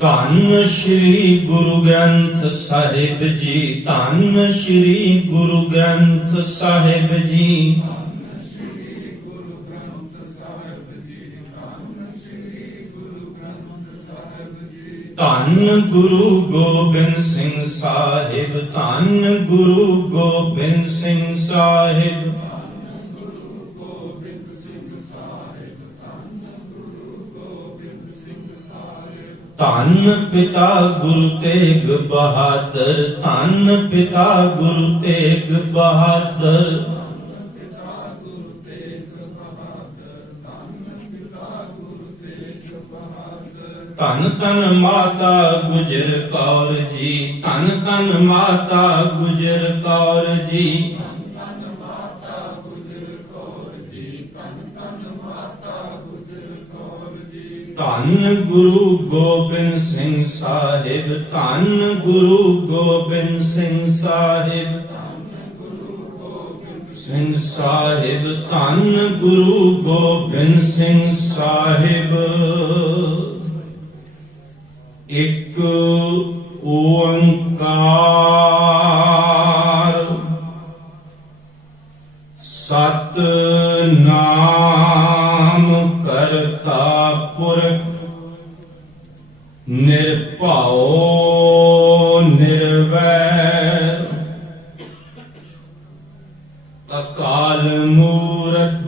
ਧੰਨ ਸ਼੍ਰੀ ਗੁਰੂ ਗ੍ਰੰਥ ਸਾਹਿਬ ਜੀ, ਧੰਨ ਸ਼੍ਰੀ ਗੁਰੂ ਗ੍ਰੰਥ ਸਾਹਿਬ ਜੀ। ਧੰਨ ਗੁਰੂ ਗੋਬਿੰਦ ਸਿੰਘ ਸਾਹਿਬ, ਧੰਨ ਗੁਰੂ ਗੋਬਿੰਦ ਸਿੰਘ ਸਾਹਿਬ। ਧੰਨ ਪਿਤਾ ਗੁਰੂ ਤੇਗ ਬਹਾਦਰ, ਧੰਨ ਪਿਤਾ ਗੁਰੂ ਤੇਗ ਬਹਾਦਰ। ਧੰਨ ਧੰਨ ਮਾਤਾ ਗੁਜਰ ਕੌਰ ਜੀ, ਧੰਨ ਧੰਨ ਮਾਤਾ ਗੁਜਰ ਕੌਰ ਜੀ। ਧੰਨ ਗੁਰੂ ਗੋਬਿੰਦ ਸਿੰਘ ਸਾਹਿਬ, ਧੰਨ ਗੁਰੂ ਗੋਬਿੰਦ ਸਿੰਘ ਸਾਹਿਬ। ਸਿੰਘ ਸਾਹਿਬ, ਧੰਨ ਗੁਰੂ ਗੋਬਿੰਦ ਸਿੰਘ ਸਾਹਿਬ। ਇੱਕ ਓੰਕਾਰ ਸਤਿਨਾਮ ਕਰਤਾ ਪੁਰਖ ਨਿਰਭਉ ਨਿਰਵੈਰ ਅਕਾਲ ਮੂਰਤ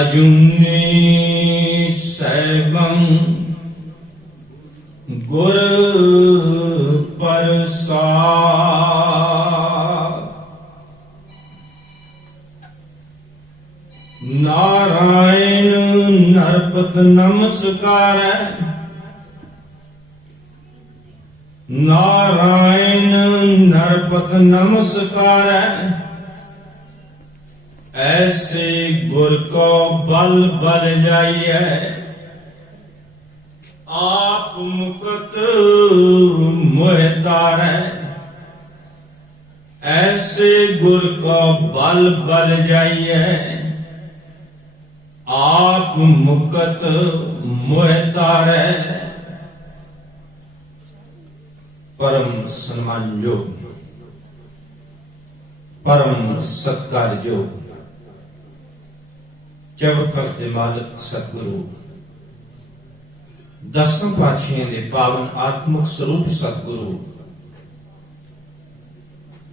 ਅਜੂਨੀ ਸੈਭੰ ਗੁਰ ਪ੍ਰਸਾਦ। ਨਾਰਾਇਣ ਨਰਪਤ ਨਮਸਕਾਰੈ, ਨਾਰਾਇਣ ਨਰਪਤ ਨਮਸਕਾਰੈ। ਐਸੇ ਗੁਰ ਕੋ ਬਲ ਬਲ ਜਾਈਐ, ਆਪ ਮੁਕਤ ਮੋਹਿ ਤਾਰੈ। ऐसे गुर को बल बल जाइए, आप मुकत मोह तारै। परम सम्मान योग, परम सत्कार योग चौखस दे मालिक सतगुरु दसम पातशाहियों दे पावन आत्मक स्वरूप सतगुरु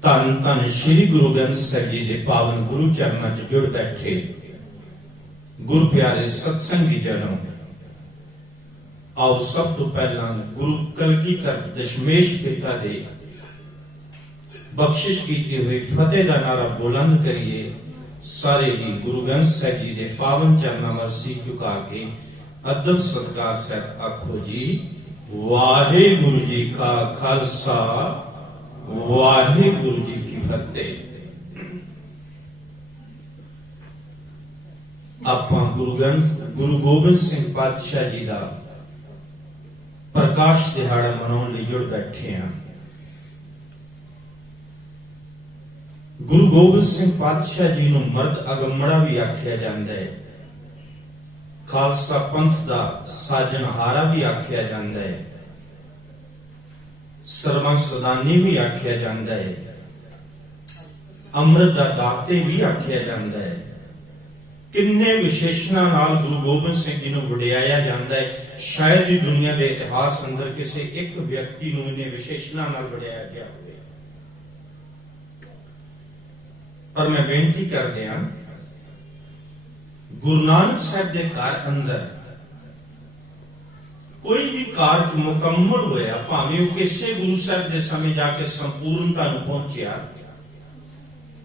धन धन श्री गुरु ग्रंथ साहिब जी के पावन गुरु चरणों च जुड़ बैठे गुरु प्यारे सत्संगी जनों, आओ सब तो पहला गुरु कलगीधर दशमेश पिता दे बख्शिश की हुई फतेह का नारा बुलंद करिए। सारे ही गुरु ग्रंथ साहिब जी के पावन चरणों में सिर झुका के अदब सत्कार सहित आखो जी वाहिगुरु जी का खालसा वाहिगुरु जी की फतेह। आपां गुरु गोबिंद सिंह पातशाह जी का प्रकाश दिहाड़ा मनाउण लई जुड़ बैठे हैं। गुरु गोबिंद सिंह पातशाह जी नूं मर्द अगमड़ा भी आख्या जांदा है, खालसा पंथ दा साजनहारा भी आख्या जांदा है, सरवा सदानी भी आख्या जाता है, अमृत दा दाते भी आख्या जाता है। किन्ने विशेषणा नाल गुरु गोबिंद सिंह जी नूं वडियाया जाता है। शायद ही दुनिया के इतिहास अंदर किसी एक व्यक्ति नूं इन्हें विशेषणा नाल वडियाया गया होवे। पर मैं बेनती कर दिया, गुरु नानक साहब के घर अंदर कोई भी कार्य मुकम्मल होया, भावें किसी गुरु साहब के समय जाके संपूर्णता नूं पहुंचिया,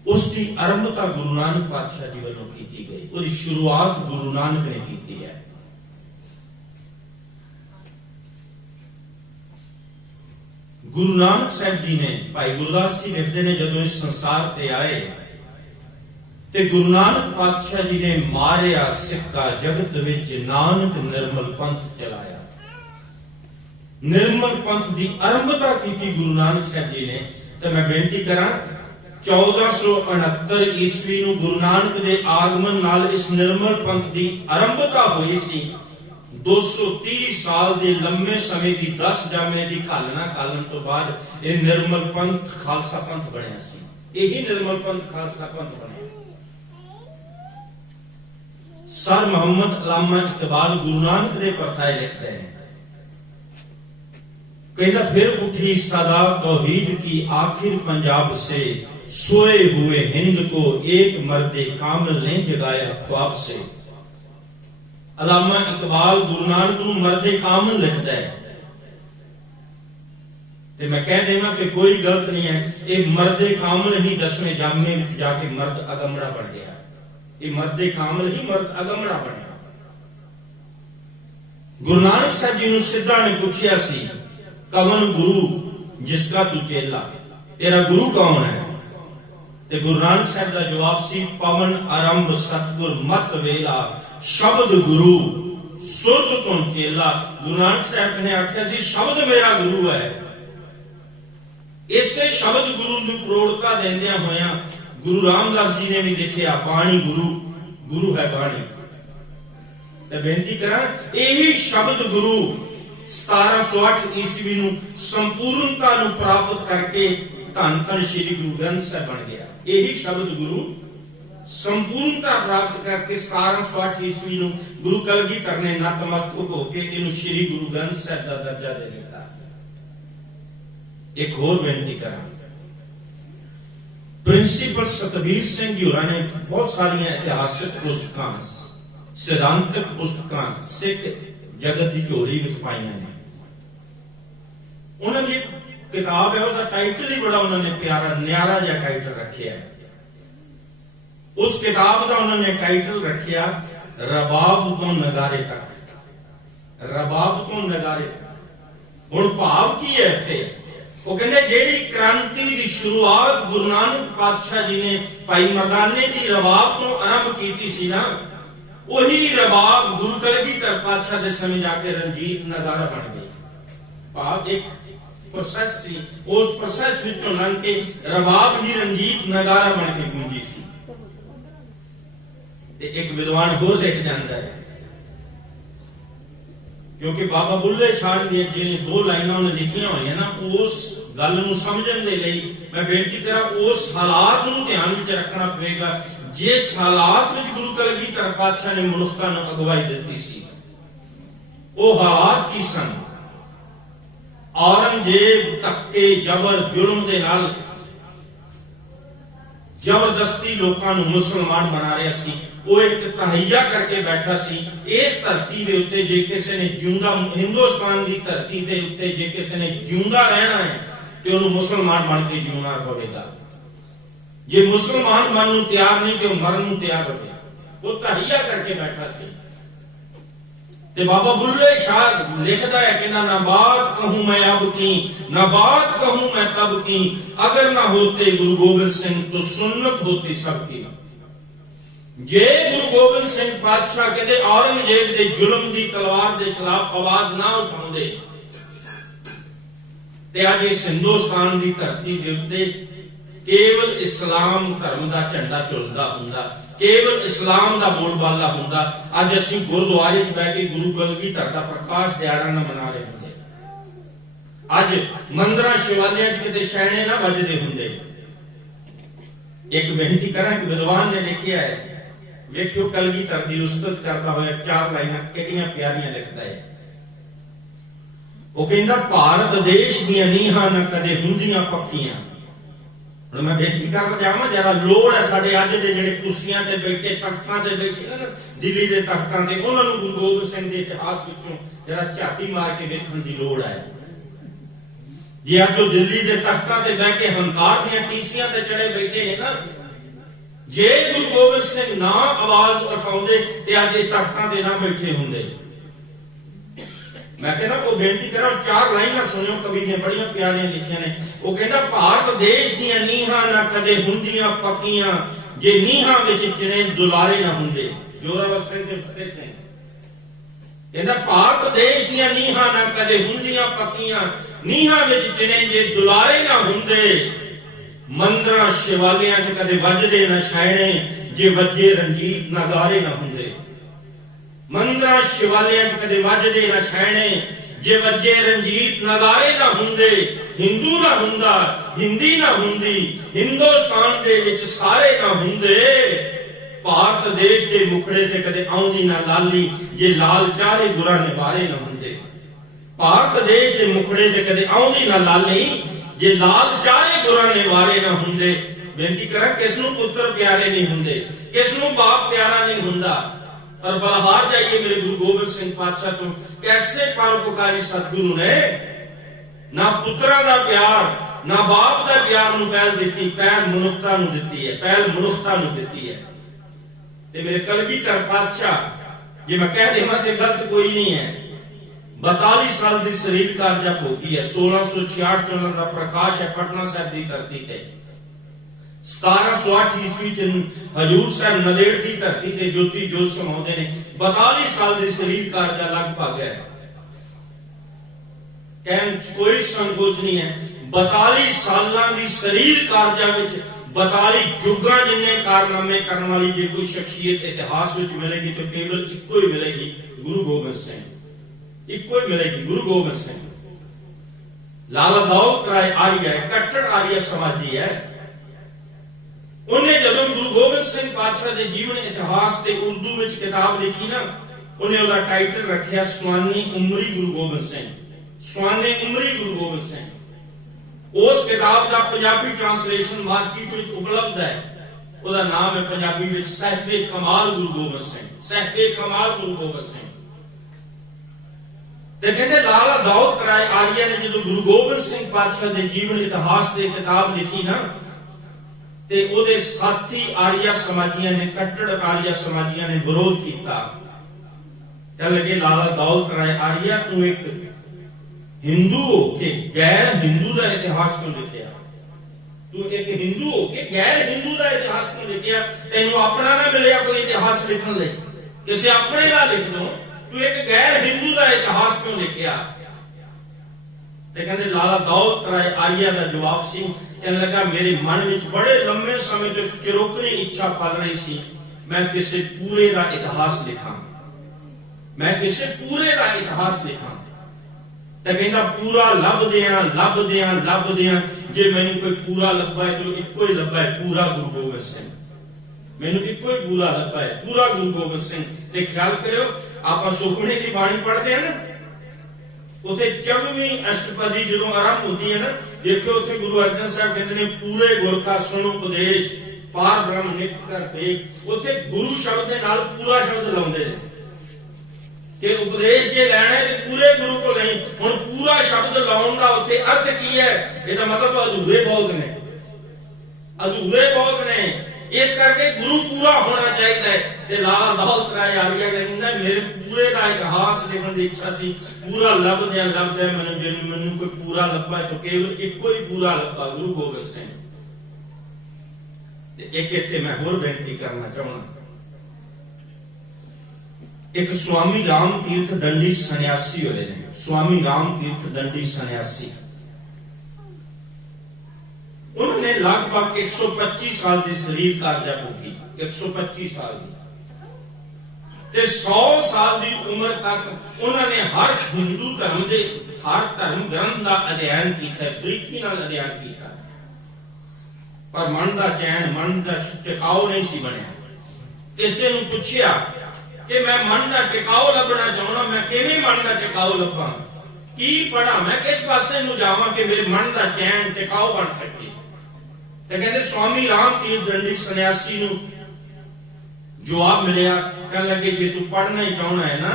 उसकी आरंभता गुरु नानक पातशाह जी वालों की गई। उसकी शुरुआत गुरु नानक ने की है। गुरु नानक साहब जी ने भाई गुरदास जी लिखते ने जदों इस संसार ते आए ते गुरु नानक पातशाह जी ने मारिया सिक्का जगत विच नानक निर्मल पंथ चलाया। निर्मल पंथ की आरंभता की गुरु नानक साहब जी ने। तो मैं बेनती करा 1469 ईस्वी नूं गुरु नानक के आगमन नाल इस निर्मल पंथ की आरंभता हुई सी। 230 साल के लंबे समय की 10 जामिया की घालना घालन तो बाद यह निर्मल पंथ खालसा पंथ बनया सी। यही निर्मल पंथ खालसा पंथ बनया। सर मोहम्मद अल्लामा इकबाल गुरु नानक दे परथाए लिखते हैं, कहना फिर उठी सदा तौहीद की आखिर पंजाब से, सोए हुए हिंद को एक मर्दे कामिल ने जगाया ख्वाब से। अल्लामा इकबाल गुरु नानक नूं मर्दे कामिल लिखता है, ते मैं कह देना कि कोई गलत नहीं है। ये मर्दे कामिल ही 10वें जामे में जाके मर्द अगमड़ा बन गया। ये मर्दे कामिल ही मर्द अगमड़ा बनया। गुरु नानक साहब जी नूं सिद्धा ने पूछया सी, कवन गुरु जिसका तू चेला, तेरा गुरु कौन है? ते गुरु नानक साहब का जवाब सी, पवन आरंभ सतगुर मत वेला, शब्द गुरु सुरत तो चेला। गुरु नानक साहब ने आख्या सी शब्द मेरा गुरु है। इसे शब्द गुरु नूं प्रौढ़ता देंदियां होया गुरु रामदास जी ने भी लिखिया, बाणी गुरु, गुरु है बाणी। ते बेनती करा, यही शब्द गुरु 1708 ईस्वी नूं संपूर्णता नूं प्राप्त करके धन धन श्री गुरु ग्रंथ साहिब बन गया। यही शब्द गुरु संपूर्णता प्राप्त करके 1708 ईस्वी नूं गुरु कलगीधर ने नतमस्तक होकर इहनूं श्री गुरु ग्रंथ साहिब का दर्जा दे दिता। एक होर बेनती करा, प्रिंसीपल सतबीर सिंह जी होरां ने बहुत सारिया इतिहासक पुस्तकां, सिद्धांतक पुस्तकां सिख जगत की झोली विच पाईयां ने। उन्होंने किताब है, उसका टाइटल ही बड़ा उन्होंने प्यारा न्यारा जिहा टाइटल रखिया है। उस किताब का उन्होंने टाइटल रखिया रबाब तो नगारे तक। रबाब तो नगारे तक। हुण भाव की है इत्थे? वो कहते जेड़ी क्रांति की शुरुआत गुरु नानक पातशाह जी ने भाई मरदाने की रबाब तो आरंभ की सी ना, वही रबाब गुरु कलगीधर पातशाह के समय जाके रंजीत नगारा बन गई। भाव एक प्रोसेस सी, उस प्रोसेस विचों लंघ के रबाब ही रंजीत नगारा बन के गूंजी सी। एक विद्वान होर लिख जाता है, क्योंकि बाबा बुल्ले शाह जी ने 2 लाइनां उन्हें लिखियां हुई ना, उस गल नूं समझण दे लई मैं बेनती करा उस हालात नूं ध्यान विच रखना पएगा जिस हालात विच गुरु कलगीधर पातशाह ने मनुखता नूं अगवाई दित्ती सी। वो हालात की सन? औरंगजेब धक्के जबर जुल्म दे नाल जबरदस्ती लोकां नूं मुसलमान बना रहा सी। वो एक तहैया करके बैठा सी, इस धरती दे उत्ते जे किसी ने जिंदा, हिंदुस्तान की धरती दे उत्ते जे किसी ने जिंदा रहना है तो उन्होंने मुसलमान बन के जीना पवेगा। जे मुसलमान बनने तैयार नहीं तो मरन तैयार हो गया। वो तहैया करके बैठा सी। ते बाबा बुल्ले शाह लिखता है कि ना बात कहूं मैं अब की, ना बात कहूं मैं तब की, अगर ना होते गुरु गोबिंद सिंह तो सुन्नत होती सबकी। जे गुरु गोबिंद सिंह पातशाह कहते औरंगजेब के जुल्म की तलवार के खिलाफ आवाज ना उठाते ते अज इस हिंदुस्तान की धरती के उत्ते केवल इस्लाम धर्म का झंडा झुलदा हुंदा, केवल इस्लाम का बोलबाला हुंदा। अज असीं गुरुद्वारे च बैठ के गुरु कलगीधर का प्रकाश दिहाड़ा ना मना रहे होंदे। अज मंदिरां शिवालियां च किते शैणे ना वजदे हुंदे। एक बेनती करा कि विद्वान ने लिखिया है, वेखियो कलगीधर दी उस्तत करता होया 4 लाइनां कितनियां प्यारियां लिखदा है। वो कहंदा भारत देश दीयां नीहां ना कदे हुंदियां पक्कियां। मैं बेनती करता जावां, जरा लोड़ है साडे अज दे जिहड़े कुर्सियां ते बैठे तख्तां ते बैठे ना दिल्ली दे तख्तां ते, उन्हां नूं गुरु गोबिंद सिंह दे इतिहास विचों जरा झाती मार के वेखण दी लोड़ है। जे अज दिल्ली दे तख्तां ते बैठ के हंकार दीयां टीसियां ते चढ़े बैठे ने ना, जे गुरु गोबिंद सिंह ना आवाज उठाउंदे ते अज तख्तां ते ना बैठे हुंदे। मैं कहना वो बेनती करा 4 लाइनां सुनियो, कवि ने बड़ियां प्यारियां लिखियां ने। वो कहना भारत देश दीयां नीहां ना कदे हुंदियां पक्कियां, जे नीहां विच चिणे दुलारे ना हुंदे। जोरावर सिंह ते फतेह सिंह कहना भारत देश दीयां नीहां ना कदे हुंदियां पक्कियां, नीहां विच चिणे जे दुलारे ना हुंदे। मंदिरां शिवालियां च कदे वजदे ना शैणे, जे वजे रंजीत नगारे ना हुंदे। ਮੰਦਰਾਂ ਸ਼ਿਵਾਲਿਆਂ 'ਚ ਕਦੇ ਵੱਜਦੇ ਨਾ ਛੈਣੇ, ਜੇ ਵੱਜੇ ਰਣਜੀਤ ਨਗਾਰੇ ਨਾ ਹੁੰਦੇ, ਹਿੰਦੂ ਨਾ ਹੁੰਦਾ, ਹਿੰਦੀ ਨਾ ਹੁੰਦੀ, ਹਿੰਦੁਸਤਾਨ ਦੇ ਵਿੱਚ ਸਾਰੇ ਨਾ ਹੁੰਦੇ। ਭਾਰਤ ਦੇਸ਼ ਦੇ ਮੁਖੜੇ ਤੇ ਕਦੇ ਆਉਂਦੀ ਨਾ ਲਾਲੀ, ਜੇ ਲਾਲ ਚਾਰੇ ਗੁਰਾਂ ਨਿਵਾਰੇ ਨਾ ਹੁੰਦੇ। ਭਾਰਤ ਦੇਸ਼ ਦੇ ਮੁਖੜੇ ਤੇ ਕਦੇ ਆਉਂਦੀ ਨਾ ਲਾਲੀ, ਜੇ ਲਾਲ ਚਾਰੇ ਗੁਰਾਂ ਨਿਵਾਰੇ ਨਾ ਹੁੰਦੇ। ਬੇਨਤੀ ਕਰਾਂ, ਕਿਸ ਨੂੰ ਪੁੱਤਰ ਪਿਆਰੇ ਨਹੀਂ ਹੁੰਦੇ, ਕਿਸ ਨੂੰ ਬਾਪ ਪਿਆਰਾ ਨਹੀਂ ਹੁੰਦਾ। पर बलहार जाइए मेरे गुरु गोबिंद सिंह पातशाह को, कैसे परोपकारी सतगुरु ने ना पुत्रा दा प्यार ना बाप दा प्यार नूं पहल दित्ती, पहल मनुखता नूं दित्ती है, पहल मनुखता नूं दित्ती है। ते मेरे कलगीधर पातशाह, जे मैं कह देवां ते गलत कोई नहीं है, 42 साल दी शरीर कारजा भोगी है। 1666 च उन्हां दा प्रकाश है पटना साहिब दी धरती ते। 1708 ईस्वी च हजूर साहब नदेड़ की धरती ते ज्योति जोत समाउंदे ने। 42 साल दे शरीर कारजा लगभग है, कहण कोई संकोच नहीं है। 42 सालां दी शरीर कारजा विच 42 युगां जिन्ने कारनामे करने वाली जे कोई शख्सियत इतिहास विच मिलेगी तो केवल इक्को ही मिलेगी, गुरु गोबिंद सिंह। इक्को ही मिलेगी, गुरु गोबिंद सिंह। लाला दाऊद राय आर्य है, कट्टर आर्य समाजी है। उन्हें जदों गुरु गोबिंद सिंह पातशाह के जीवन इतिहास से उर्दू में किताब लिखी ना, उन्हें उसका टाइटल रखा स्वानी उमरी गुरु गोबिंद सिंह। स्वानी उमरी गुरु गोबिंद सिंह। उस किताब का पंजाबी ट्रांसलेशन मार्केट में उपलब्ध है। उसका नाम है पंजाबी में साहिबे कमाल गुरु गोबिंद सिंह। साहिबे कमाल गुरु गोबिंद सिंह। तो कहते लाला दाऊद राय आर्य ने जो गुरु गोबिंद सिंह पातशाह के जीवन इतिहास से किताब लिखी ना, ते उहदे साथी आर्य समाजियां ने, कट्टर आर्य समाजियां ने विरोध किया। कह लगे लाला दाऊद राय आर्य तू एक हिंदू हो के गैर हिंदू का इतिहास क्यों लिखिया? तू एक हिंदू हो के गैर हिंदू का इतिहास क्यों लिखिया? तेनू अपना ना मिलिया कोई इतिहास लिखने लई, किसी अपने का लिख दो। तू एक गैर हिंदू का इतिहास क्यों लिखिया? ते कहते लाला दाऊद राय आर्य का जवाब सी, कहने लगा मेरे मन में बड़े लंबे समय तो एक चिरोकनी इच्छा पल रही सी, मैं किसी पूरे का इतिहास लिखा, मैं किसी पूरे का इतिहास लिखा। तो कहता पूरा लभ दिया जे मैनू कोई पूरा लभा है तो इको ही लभा है, पूरा गुरु गोबिंद सिंह। मैनू इको ही पूरा लभा है, पूरा गुरु गोबिंद सिंह। ते ख्याल करो, आप सुखमनी की बाणी पढ़ते हैं ना, उसे 24वीं अष्टपदी जो आरंभ होती है ना, देखो उसे गुरु अर्जन साहब कहते हैं पूरे गुर का सुनो उपदेश, पार ब्रह्म निक कर देख। उसे गुरु शब्द के नाल पूरा शब्द लाउंदे ने कि उपदेश जे लैना है तो पूरे गुरु को नहीं। हुण पूरा शब्द लाउण दा उत्थे अर्थ की है? इसदा मतलब अधूरे बहुत ने, अधूरे बहुत ने। इस करके गुरु पूरा होना चाहिए। ते लाला दाऊद राय आर्य कहंदा मेरे पूरे का इतिहास लिखने की इच्छा सी, पूरा लभदिया मैनू कोई पूरा लभा तो केवल इको ही पूरा लभा, गुरु गोबिंद सिंह। एक इत्थे मैं होर बेनती करना चाहना, एक स्वामी राम तीर्थ दंडी सन्यासी होए ने, स्वामी राम तीर्थ दंडी सन्यासी। उन्होंने लगभग 125 साल की शरीर कारजा भोगी, 125 साल की। 100 साल की उम्र तक उन्होंने हर हिंदू धर्म के हर धर्म ग्रंथ का अध्ययन किया, बरीकी नाल अध्ययन किया, पर मन का चैन, मन का टिकाव नहीं सी बनया। किसी ने पूछा कि मैं मन का टिकाव लभना चाहना, मैं किवें मन का टिकाव लभा, की पढ़ा, मैं किस पासे नूं जावां कि मेरे मन का चैन टिकाव बन सके। तो कहते स्वामी राम तीर्थ दंडी सन्यासी नूं जवाब मिलिया, कहने लगे जे तू पढ़ना ही चाहना है ना,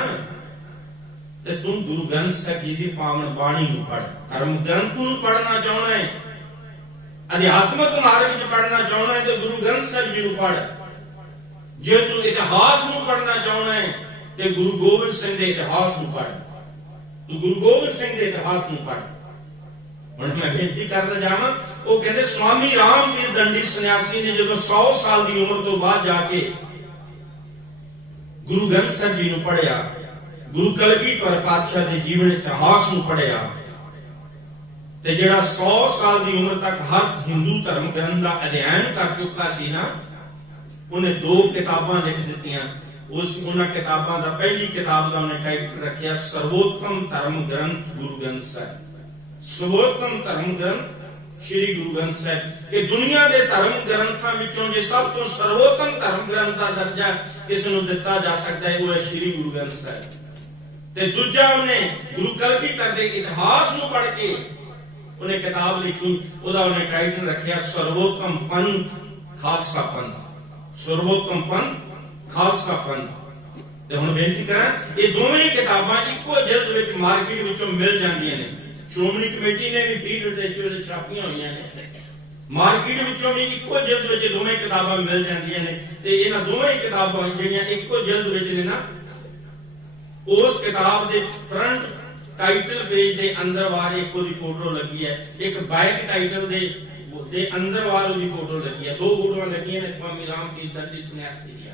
तो तू गुरु ग्रंथ साहिब जी की पावन बाणी नूं पढ़। धर्म ग्रंथ नूं पढ़ना चाहना है, अध्यात्मक मार्ग च पढ़ना चाहना है तो गुरु ग्रंथ साहिब जी नूं पढ़। जे तू इतिहास नूं पढ़ना चाहना है तो गुरु गोबिंद सिंह के इतिहास नूं पढ़, तू गुरु गोबिंद सिंह के इतिहास नूं पढ़। हुण मैं बेनती करदा जावां, वो कहते स्वामी राम तीर्थ दंडी सन्यासी ने जदों 100 साल की उम्र तो बाद जाके गुरु ग्रंथ साहिब जी नूं पढ़िया, गुरु कलगीधर पातशाह के जीवन इतिहास नूं पढ़िया, ते जिहड़ा 100 साल की उम्र तक हर हिंदू धर्म ग्रंथ का अध्ययन कर चुका सी ना, उन्हें 2 किताबां लिख दित्तियां, उस उन्हां किताबां दा पहली किताब का उन्हें टाइटल रखिया सर्वोत्तम धर्म ग्रंथ गुरु ग्रंथ साहिब। सर्वोत्तम धर्म ग्रंथ श्री गुरु ग्रंथ साहिब कि दुनिया के धर्म ग्रंथों विचों जे सब तो सर्वोत्तम धर्म ग्रंथ का दर्जा किसी नूं दिता जा सकता है वो है श्री गुरु ग्रंथ साहिब। ते दूजा उन्हें गुरु कलगीधर दे इतिहास नूं पढ़ के उन्हें किताब लिखी, उहदा उन्हें टाइटल रखिया सर्वोत्तम पंथ खालसा पंथ। सर्वोत्तम पंथ खालसा पंथ। ते हुण बेनती करां ये दोवें किताबां इक्को जिल्द विच मार्केट विचों मिल जांदियां ने। श्रोमणी कमेटी ने भी फ्री लिटरेचर छापियां होईयां ने, मार्केट विचों भी इक्को जिल्द विच दोवें किताबां मिल जांदियां ने। ते इन्हां दोवें किताबां जिहड़ियां इक्को जिल्द विच ने ना, उस किताब दे फ्रंट टाइटल पेज दे अंदर वार एक ओदी फोटो लगी है, एक बैक टाइटल दे अंदर वार ओदी फोटो लगी है। दो फोटोआं लगियां ने स्वामी रामतीर्थ दंडी सन्यासी दी।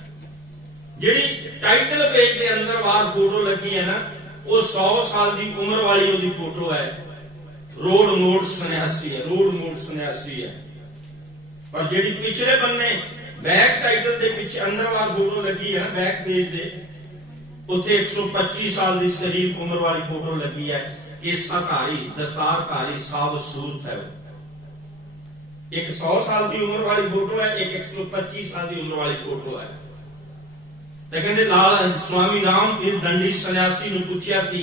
जिहड़ी टाइटल पेज के अंदर बाहर फोटो लगी है ना, वो 100 साल की उम्र वाली ओदी फोटो है। रोड मोड़ सन्यासी है, रोड मोड़ सन्यासी है। पर जिहड़ी पिछले बन्ने बैक टाइटल के पीछे अंदर बाहर फोटो लगी है बैक पेज दे, उत्थे 125 साल की शरीफ उम्र वाली फोटो लगी है। केसाधारी दस्तारधारी साध सूरत है। एक 100 साल की उम्र वाली फोटो है, एक 125 साल की उम्र वाली फोटो है। ते कहंदे लाल स्वामी रामतीर्थ दंडी सन्यासी नूं पुछया सी,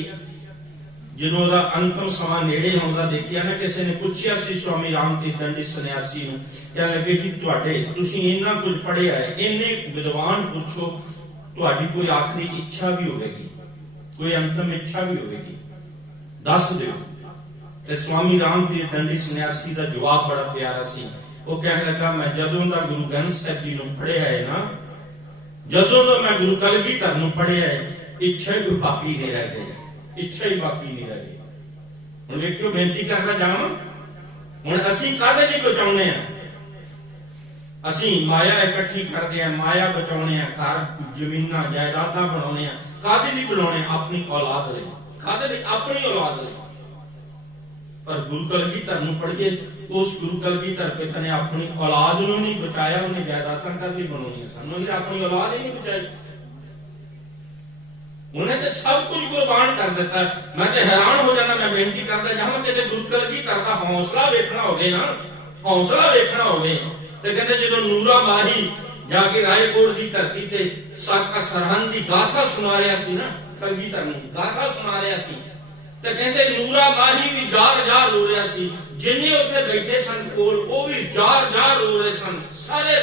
जिन्हों दा अंतिम समा नेड़े आउंदा देखिया ना, किसी ने पुछया सी स्वामी रामतीर्थ दंडी सन्यासी नूं, कहण लगे कि तुहाडे तुसीं इन्ना कुछ पढ़िया है, इन्ने विद्वान पुछो, तुहाडी कोई आखिरी इच्छा भी होगी, कोई अंतिम इच्छा भी होगी, दस दिओ। ते स्वामी रामतीर्थ दंडी सन्यासी दा जवाब बड़ा प्यारा सी। वो कहण लगा मैं जदों दा गुरु ग्रंथ साहिब जी नूं पढ़िया है ना, जदों तो मैं गुरु कलगीधर नूं पढ़िया है, इच्छा ही बाकी नहीं रह गई, इच्छा ही बाकी नहीं रह गई। हुण वेखियो बेनती करदा जावां, हुण असीं काहदे लई बचाउणे आ? असीं माया इकट्ठी करदे आ, माया बचाउणे आ, घर जमीनां जायदादां बनाउणे आ, काहदे लई बनाउणे? अपनी औलाद लई। काहदे लई? अपनी औलाद लई। पर गुरु कलगीधर नूं पढ़िए, उस गुरु कलगीधर पिता ने अपनी औलाद नूं नहीं बचाया, उन्हें जायदादां काहदी बनाउणियां सन, उन्हें अपनी औलाद ही नहीं बचाई। उन्हें तो सब कुछ कुर्बान कर दिता। मैं तो हैरान हो जाना, मैं बेनती करता जावां कि गुरु कलगीधर दा हौसला वेखना होवे ना, हौसला वेखना होवे ते कहंदे जदों नूरा माही जाके रायकोट की धरती ते साका सरहंद की गाथा सुना रहा सी ना, कलगीधर नूं गाथा सुना रहा सी, ते कहंदे नूरा माही भी जार जार रो रहा सी, जिन्ने उत्थे बैठे सन कोल वो भी जार जार रो रहे सन, सारे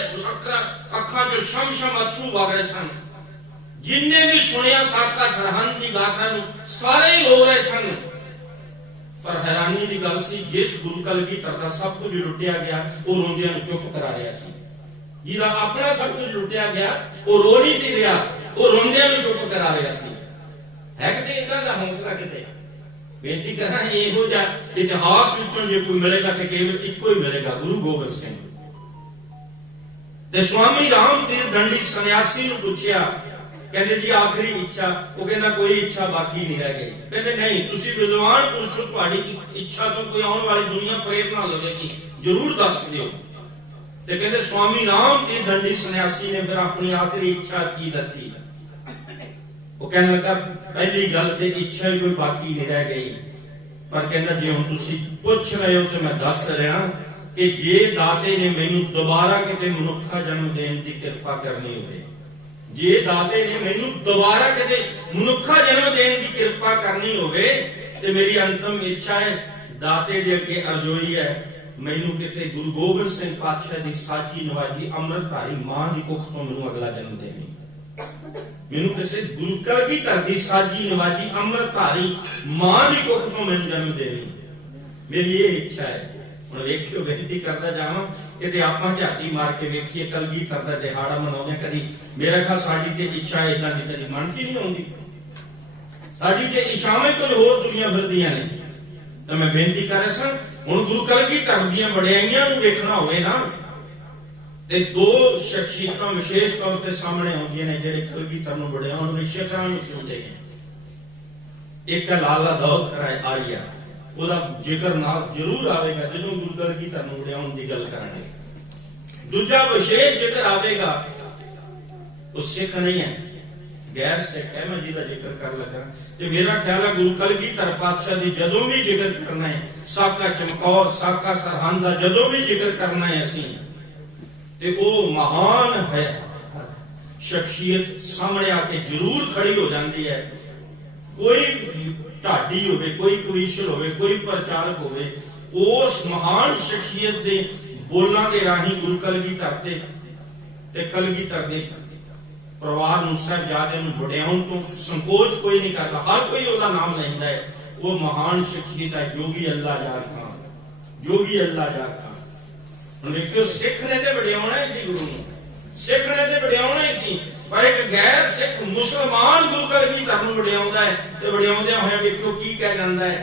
अखां चों शम शम अथरू वग रहे सन। जिन्ने भी सुनिया साका सरहंद की गाथा नूं सारे ही रो रहे सन। पर हैरानी की गल सी, जिस गुरु कलगीधर दा सब कुछ लुटिया गया वो रोंदियां नूं चुप करा रहा सी। जिहदा अपना सब कुछ लुटिया गया वो रो नहीं सी रहा, वो रोंदियां नूं चुप करा रहा सी। है कि इदां दा हौसला किते? बेनती करा इहो जिहा इतिहास विचों जे कोई मिलेगा तो केवल इक्को ही मिलेगा, गुरु गोबिंद सिंह। ते स्वामी रामतीर्थ दंडी सन्यासी नूं पुछया, कहते जी आखिरी इच्छा? वो कहना कोई इच्छा बाकी नहीं रह गई। कहते नहीं, तुसी विद्वान पुरुष हो, तुहाडी इच्छा तो कोई आने वाली दुनिया प्रेरणा लवेगी, जरूर दस दिओ। ते कहते स्वामी रामतीर्थ दंडी सन्यासी ने फिर अपनी आखिरी इच्छा की दसी। वो कहने लगा पहली गल तो इच्छा ही कोई बाकी नहीं रह गई, पर कहना जे हुण तुसी पुछ रहे हो तो मैं दस रहा कि जे दाते ने मैनू दोबारा किते मनुखा जन्म देने की कृपा करनी होवे, जे दाते ने मैनू दोबारा किते मनुखा जन्म देने की कृपा करनी होवे ते मेरी अंतिम इच्छा है, दाते दे अगे अरजोई है, मैनू किते गुरु गोबिंद सिंह पातशाह दी साची नवाजी अमृतधारी मां दी कुख तो मैनू अगला जन्म देनी। मैनू किसी गुरु कलगीधर दी साजी नवाजी अमृतधारी मां दी कुख तो मैनू जन्म देनी, मेरी ये इच्छा है। हुण वेखियो बेनती करदा जावां कि आपां झाती मार के वेखिए कलगीधर दा दिहाड़ा मनाउने कदी, मेरा ख्याल साडी ते इच्छा इदां दी कदी मन च नहीं आउंदी। साडी ते इच्छावां कुछ होर दुनिया फिरदियां ने। तो मैं बेनती कर रहा सा, हुण गुरु कलगीधर दीयां वडियाईयां नूं वेखना होवे ना, ते दो शख्सियतां विशेष तौर पर सामने आउंदियां ने जिहड़े कलगीधर नूं वडियाउण दे शिखरां नूं छूंदे ने। एक है लाला दौलत राय आलिया, ਉਹਦਾ ਜ਼ਿਕਰ ਨਾਲ ਜ਼ਰੂਰ ਆਵੇਗਾ ਜਦੋਂ ਗੁਰੂ ਕਲਗੀਧਰ ਨੂੰ ਵਡਿਆਉਣ ਦੀ ਗੱਲ ਕਰਾਂਗੇ। ਦੂਜਾ ਵਿਸ਼ੇਸ਼ ਜ਼ਿਕਰ ਆਵੇਗਾ ਉਹ ਸਿੱਖ ਨਹੀਂ ਹੈ, गैर सिख है, मैं जिहदा जिक्र कर लगा। ते मेरा ख्याल है गुरु कलगीधर पातशाह दी जदों भी जिक्र करना है, साका चमकौर साका सरहंद दा जदों भी जिक्र करना है असीं, ते वो महान है शख्सियत सामने आके जरूर खड़ी हो जाती है। कोई ढाडी होवे, कोई कवीशल होवे, कोई प्रचारक होवे, उस महान शख्सियत दे बोलां दे राही गुरु कलगीधर ते कलगीधर दे परिवार नूं साहिबजादे नूं वडियाउण तो संकोच कोई नहीं करता, हर कोई उसदा नाम लैंदा है। वो महान शख्सियत है जोगी अल्लाह यार खान, जोगी अल्लाह यार खान। हुण देखियो सिख ने ते वडियाउणा ही सी गुरु नूं, सिख ने ते वडियाउणा ही सी, पर एक गैर सिख मुसलमान गुरु कलगीधर नूं वडियाउंदा है ते वडियाउंदियां होया देखियो की कह जांदा है।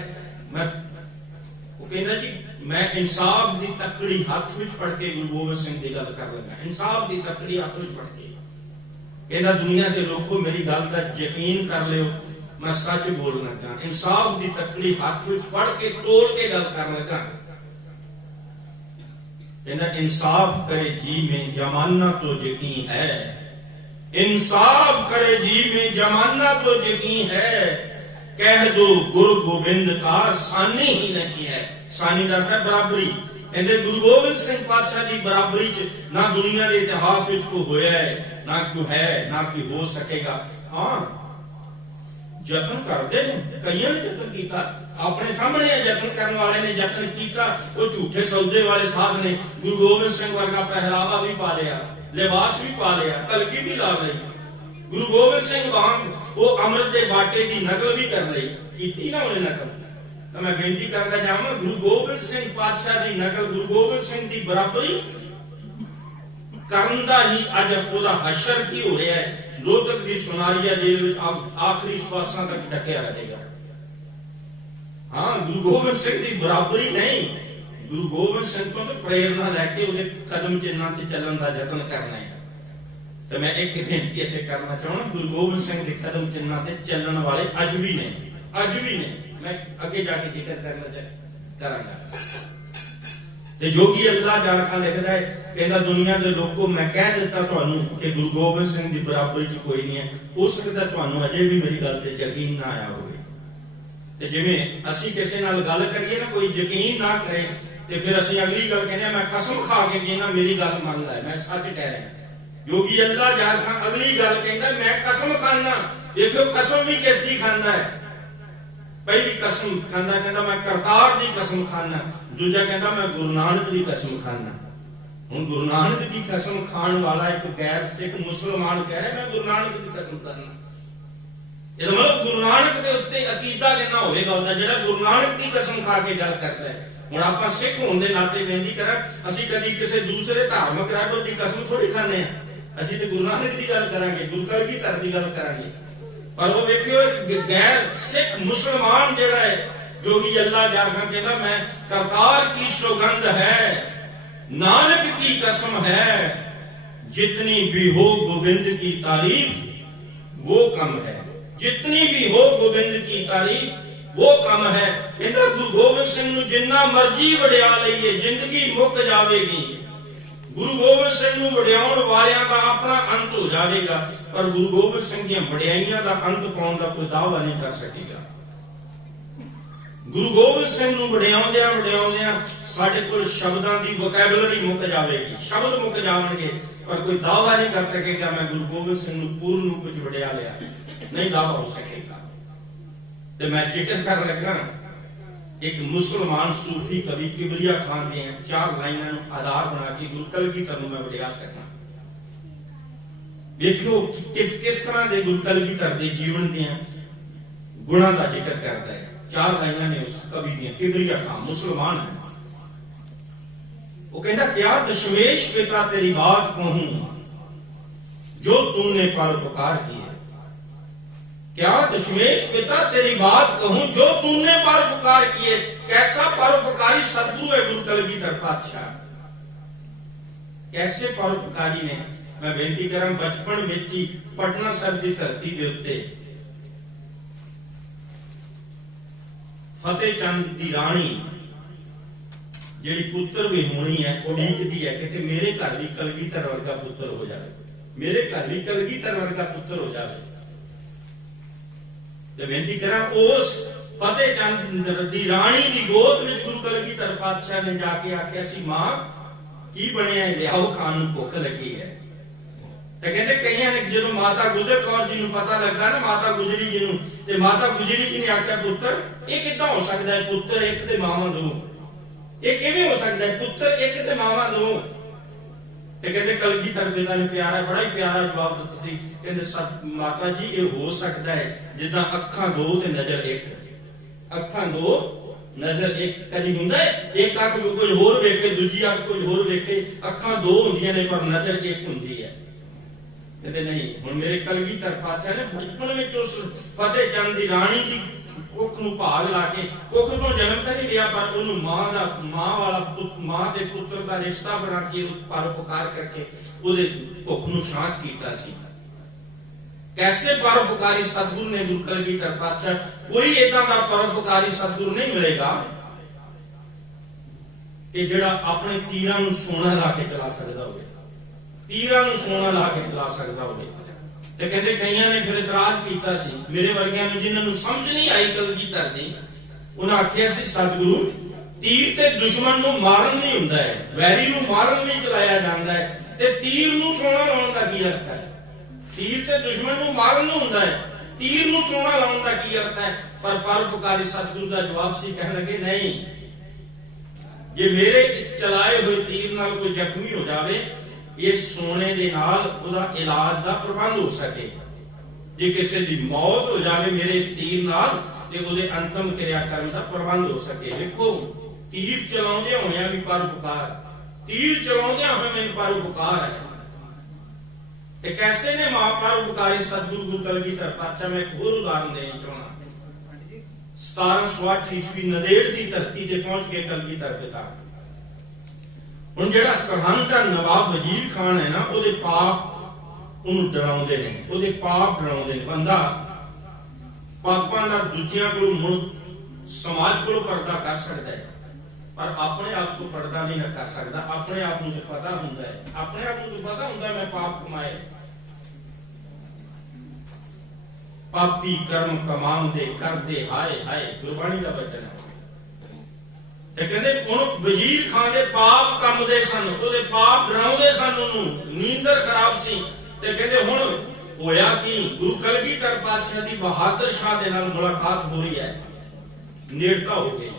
मैं वो कहंदा जी मैं इंसाफ दी तकड़ी हथ विच फड़ के गुरु गोबिंद सिंह दी गल कर लगा, इंसाफ दी तकड़ी हथ विच फड़ के कहंदा दुनिया के लोगों मेरी गल दा यकीन कर लियो, मैं सच बोलना चाह, इंसाफ दी तकड़ी हथ विच फड़ के तोड़ के गल कर लगा। कहंदा इंसाफ करे जी में जमाना तो यकीन है, इंसाफ करे जी में जमाना तो यकीन है, कह दो गुरु गोबिंद का सानी ही नहीं है। सानी का है बराबरी, कहते गुरु गोबिंद सिंह पातशाह की बराबरी च ना दुनिया के इतिहास में कोई होया है, ना कोई है, ना कोई हो सकेगा। हाँ जतन करते ने, कई ने जतन किया, अपने सामने जतन करने वाले ने जतन किया, वो झूठे सौदे वाले साध ने गुरु गोबिंद सिंह वर्गा पहरावा भी पा लिया, लिबास भी पा लिया, कलगी भी ला ली, गुरु गोबिंद सिंह वांग वो अमृत के बाटे की नकल भी कर ली की ना उन्हें नकल। तो मैं बेनती करता जावा गुरु गोबिंद सिंह पातशाह की नकल, गुरु गोबिंद सिंह की बराबरी करन दा ही अज ओदा हशर की हो रहा है। रोहतक की सुनारिया जेल में आखिरी श्वासां तक ढकिया रहेगा। हाँ गुरु गोबिंद सिंह की बराबरी नहीं, गुरु गोबिंद सिंह को तो प्रेरणा लैके उहदे कदम चिन्हां ते चलण दा यतन करना है। तो मैं एक बेनती इत्थे करना चाहना, गुरु गोबिंद सिंह के कदम चिन्हां ते चलण वाले अज भी ने, अज भी ने। मैं अगे जाके जिक्र करना करांगा। ते जोगी अल्लाह यार खान लिखदा है, कहंदा दुनिया के लोगों मैं कह दिता तुहानू कि गुरु गोबिंद सिंह की बराबरी च कोई नहीं है। हो सकदा तुहानू अजे भी मेरी गल ते यकीन ना आया होवे, ते जिवें असीं किसी नाल गल करिए ना कोई यकीन ना करे ते फिर असीं अगली गल कहने मैं कसम खा के कहना मेरी गल मान लै, मैं सच कह रहा। योगी अल्लाह यार खान अगली गल कहंदा मैं कसम खाना। देखो कसम भी किस दी खांदा है, पहली कसम खांदा कहंदा मैं करतार दी कसम खाना, दूजा कहंदा मैं गुरु नानक दी कसम खाना। हुण गुरु नानक दी कसम खाण वाला एक गैर सिख मुसलमान कह रहा मैं गुरु नानक दी कसम करना। ये मतलब गुरु नानक के उत्ते अकीदा कितना होएगा उसदा जेड़ा गुरु नानक दी कसम खा के गल करता है। हुण आपां सिख होण दे नाते बेनती करा, असीं कदी किसी दूसरे धार्मिक राह दी कसम थोड़ी खाने आ, असीं ते गुरु नानक दी गल करांगे, गुरु कलगीधर दी गल करांगे। पर वो देखियो गैर सिख मुसलमान जेड़ा है जोगी अल्लाह यार खान कहता मैं करतार की सौगंध है, नानक की कसम है, जितनी भी हो गोविंद की तारीफ वो कम है, जितनी भी हो गोविंद की तारीफ वो कम है। कहता गुरु गोबिंद सिंह नूं जिन्ना मर्जी वडिया लईए जिंदगी मुक जावेगी, गुरु गोबिंद सिंह नूं वडियाउण वालियां दा अपना अंत हो जाएगा, पर गुरु गोबिंद सिंह दी वडियाइयां दा अंत पाउण दा कोई दावा नहीं कर सकेगा। गुरु गोबिंद सिंह नूं वडियाउंदियां वडियाउंदियां साडे कोल शब्दां दी वोकैबुलरी मुक जाएगी, शब्द मुक जाणगे, पर कोई दावा नहीं कर सकेगा मैं गुरु गोबिंद सिंह नूं पूर्ण रूप विच वडिया लिया, नहीं दावा हो सकेगा। ते मैं जिक्र कर लगा एक मुसलमान सूफी कवि किबरिया खान ने 4 लाइनां नूं आधार बना के गुरु कलगीधर नूं मैं वडिया सकना। देखियो किस तरह दे गुरु कलगीधर दे जीवन दे गुणां दा जिक्र करता है। 4 लाइनां ने उस कवि दी, किबरिया खान मुसलमान है। वो कहता क्या दशमेश पिता तेरी बात कहूं जो तूने परोपकार किए, क्या दशमेश पिता तेरी बात कहूं जो तूने परोपकार किए। कैसा परोपकारी सतगुरु है गुरु कलगीधर पातशाह, कैसे परोपकारी ने। मैं बेनती करा बचपन विच ही पटना साहिब की धरती के उत्ते फतेह चंद की राणी जिहड़ी पुत्र भी होनी है उड़ीकदी है कि मेरे घर भी कलगीधर वर्गा पुत्र हो जाए, मेरे घर भी कलगीधर वर्गा पुत्र हो जाए। ਤੇ ਬੇਨਤੀ ਕਰਾਂ ਉਸ ਫਤਿਹ ਚੰਦ ਦੀ ਰਾਣੀ ਦੀ ਗੋਦ ਵਿੱਚ ਗੁਰੂ ਕਲਗੀਧਰ ਪਾਤਸ਼ਾਹ ਨੇ ਜਾ ਕੇ ਆਖਿਆ ਸੀ, ਮਾਂ ਕੀ ਬਣਿਆ, ਲਿਆਓ ਖਾਣ ਨੂੰ, ਭੁੱਖ ਲੱਗੀ ਹੈ। ਤੇ ਕਹਿੰਦੇ ਕਈਆਂ ਨੇ ਜਦੋਂ ਮਾਤਾ ਗੁਜਰ ਕੌਰ ਜੀ ਨੂੰ ਪਤਾ ਲੱਗਾ ਨਾ, ਮਾਤਾ ਗੁਜਰੀ ਜੀ ਨੂੰ, ਤੇ ਮਾਤਾ ਗੁਜਰੀ ਜੀ ਨੇ ਆਖਿਆ, ਪੁੱਤਰ ਇਹ ਕਿੱਦਾਂ ਹੋ ਸਕਦਾ ਹੈ, ਪੁੱਤਰ ਇੱਕ ਤੇ ਮਾਵਾਂ ਦੋ, ਇਹ ਕਿਵੇਂ ਹੋ ਸਕਦਾ ਹੈ, ਪੁੱਤਰ ਇੱਕ ਤੇ ਮਾਵਾਂ ਦੋ। ਤੇ ਕਹਿੰਦੇ ਕਲਗੀਧਰ ਪਿਤਾ ਨੇ ਪਿਆਰਾ, ਬੜਾ ਹੀ ਪਿਆਰਾ ਜਵਾਬ ਦਿੱਤਾ ਸੀ, ਕਹਿੰਦੇ ਮਾਤਾ ਜੀ ਇਹ ਹੋ ਸਕਦਾ ਹੈ ਜਿੱਦਾਂ ਅੱਖਾਂ ਦੋ ਤੇ ਨਜ਼ਰ ਇੱਕ, ਅੱਖਾਂ ਦੋ ਨਜ਼ਰ ਇੱਕ। ਕਦੀ ਹੁੰਦਾ ਹੈ ਇੱਕ ਅੱਖ ਕੁਝ ਹੋਰ ਵੇਖੇ, ਦੂਜੀ ਅੱਖ ਕੁਝ ਹੋਰ ਵੇਖੇ, ਅੱਖਾਂ ਦੋ ਹੁੰਦੀਆਂ ਨੇ ਪਰ ਨਜ਼ਰ ਇੱਕ ਹੁੰਦੀ ਹੈ। ਕਹਿੰਦੇ ਨਹੀਂ, ਹੁਣ ਮੇਰੇ ਕਲਗੀਧਰ ਪਾਤਸ਼ਾਹ ਨੇ ਬਚਪਨ ਵਿੱਚ ਉਸ ਫਤਿਹ ਚੰਦ ਦੀ ਰਾਣੀ ਦੀ ਕੁੱਖ ਨੂੰ ਭਾਗ ਲਾ ਕੇ, ਕੁੱਖ ਤੋਂ ਜਨਮ ਤਾਂ ਨਹੀਂ ਲਿਆ ਪਰ ਉਹਨੂੰ ਮਾਂ ਤੇ ਪੁੱਤਰ ਦਾ ਰਿਸ਼ਤਾ ਬਣਾ ਕੇ ਪਰਉਪਕਾਰ ਕਰਕੇ ਉਹਦੇ ਭੁੱਖ ਨੂੰ ਸ਼ਾਂਤ ਕੀਤਾ ਸੀ। कैसे परोपकारी सतगुरु ने गुरु कलगीधर पातशाह, कोई इदा का परोपकारी सतगुरु नहीं मिलेगा कि जिहड़ा अपने तीरां नूं सोना ला के चला सकता हो, तीरां नूं सोना ला के चला सकता हो। ते कहते कईयां ने फिर इतराज किया सी, मेरे वर्गियां नूं जिन्हां नूं समझ नहीं आई कलगीधर दी, उन्हां आखिया सी सतगुरु तीर ते दुश्मन नूं मारन नहीं हुंदा है, वैरी नूं मारन नहीं चलाया जांदा है, ते तीर नूं सोना लाउण दा की अर्थ है। तीर ते दुश्मन नूं मारन नूं हुंदा है, तीर नूं सोना लाउण दा की अर्थ है। पर परोपकारी सतगुरु दा जवाब सी, कहण लगे नहीं, जे मेरे इस चलाए हुए तीर नाल कोई जख्मी हो जावे, ये सोने दे नाल उहदा इलाज दा प्रबंध हो सके। जे किसी दी मौत हो जावे मेरे इस तीर नाल, ते उहदे अंतिम क्रियाक्रम दा प्रबंध हो सके। देखो तीर चलाउंदे होया भी परोपकार, तीर चलाउंदे होया भी परोपकार है। कैसे ने परोपकारी सतगुरु गुरु कलगीधर पातशाह, मैं एक होर उदाहरण देना चाहना। 1708 ईस्वी नदेड़ की धरती ते पहुंच के कलगीधर पिता, हुण जिहड़ा सरहंद दा नवाब वजीर खान है ना, उहदे पाप उहनूं डराउंदे ने, उहदे पाप डराउंदे ने। बंदा पापां दा दूजियां कोलों समाज कोलों पर्दा कर सकदा है, पर अपने आप को पर्दा नहीं कर सकता। अपने आप को पता हुंदा है, अपने आप को पता हुंदा मैं पाप कमाए, पापी कर्म कमाउंदे करदे हाय हाय, गुरबाणी का वचन है। कहते हुण वजीर खान दे पाप कमदे सन, उहदे पाप डराउंदे सन, उहनूं नींदर खराब सी। ते कहते हुण होया कि गुरु कलगीधर पातशाह दी बहादुर शाह दे नाल मुलाकात हो रही है, नेड़ता हो गई।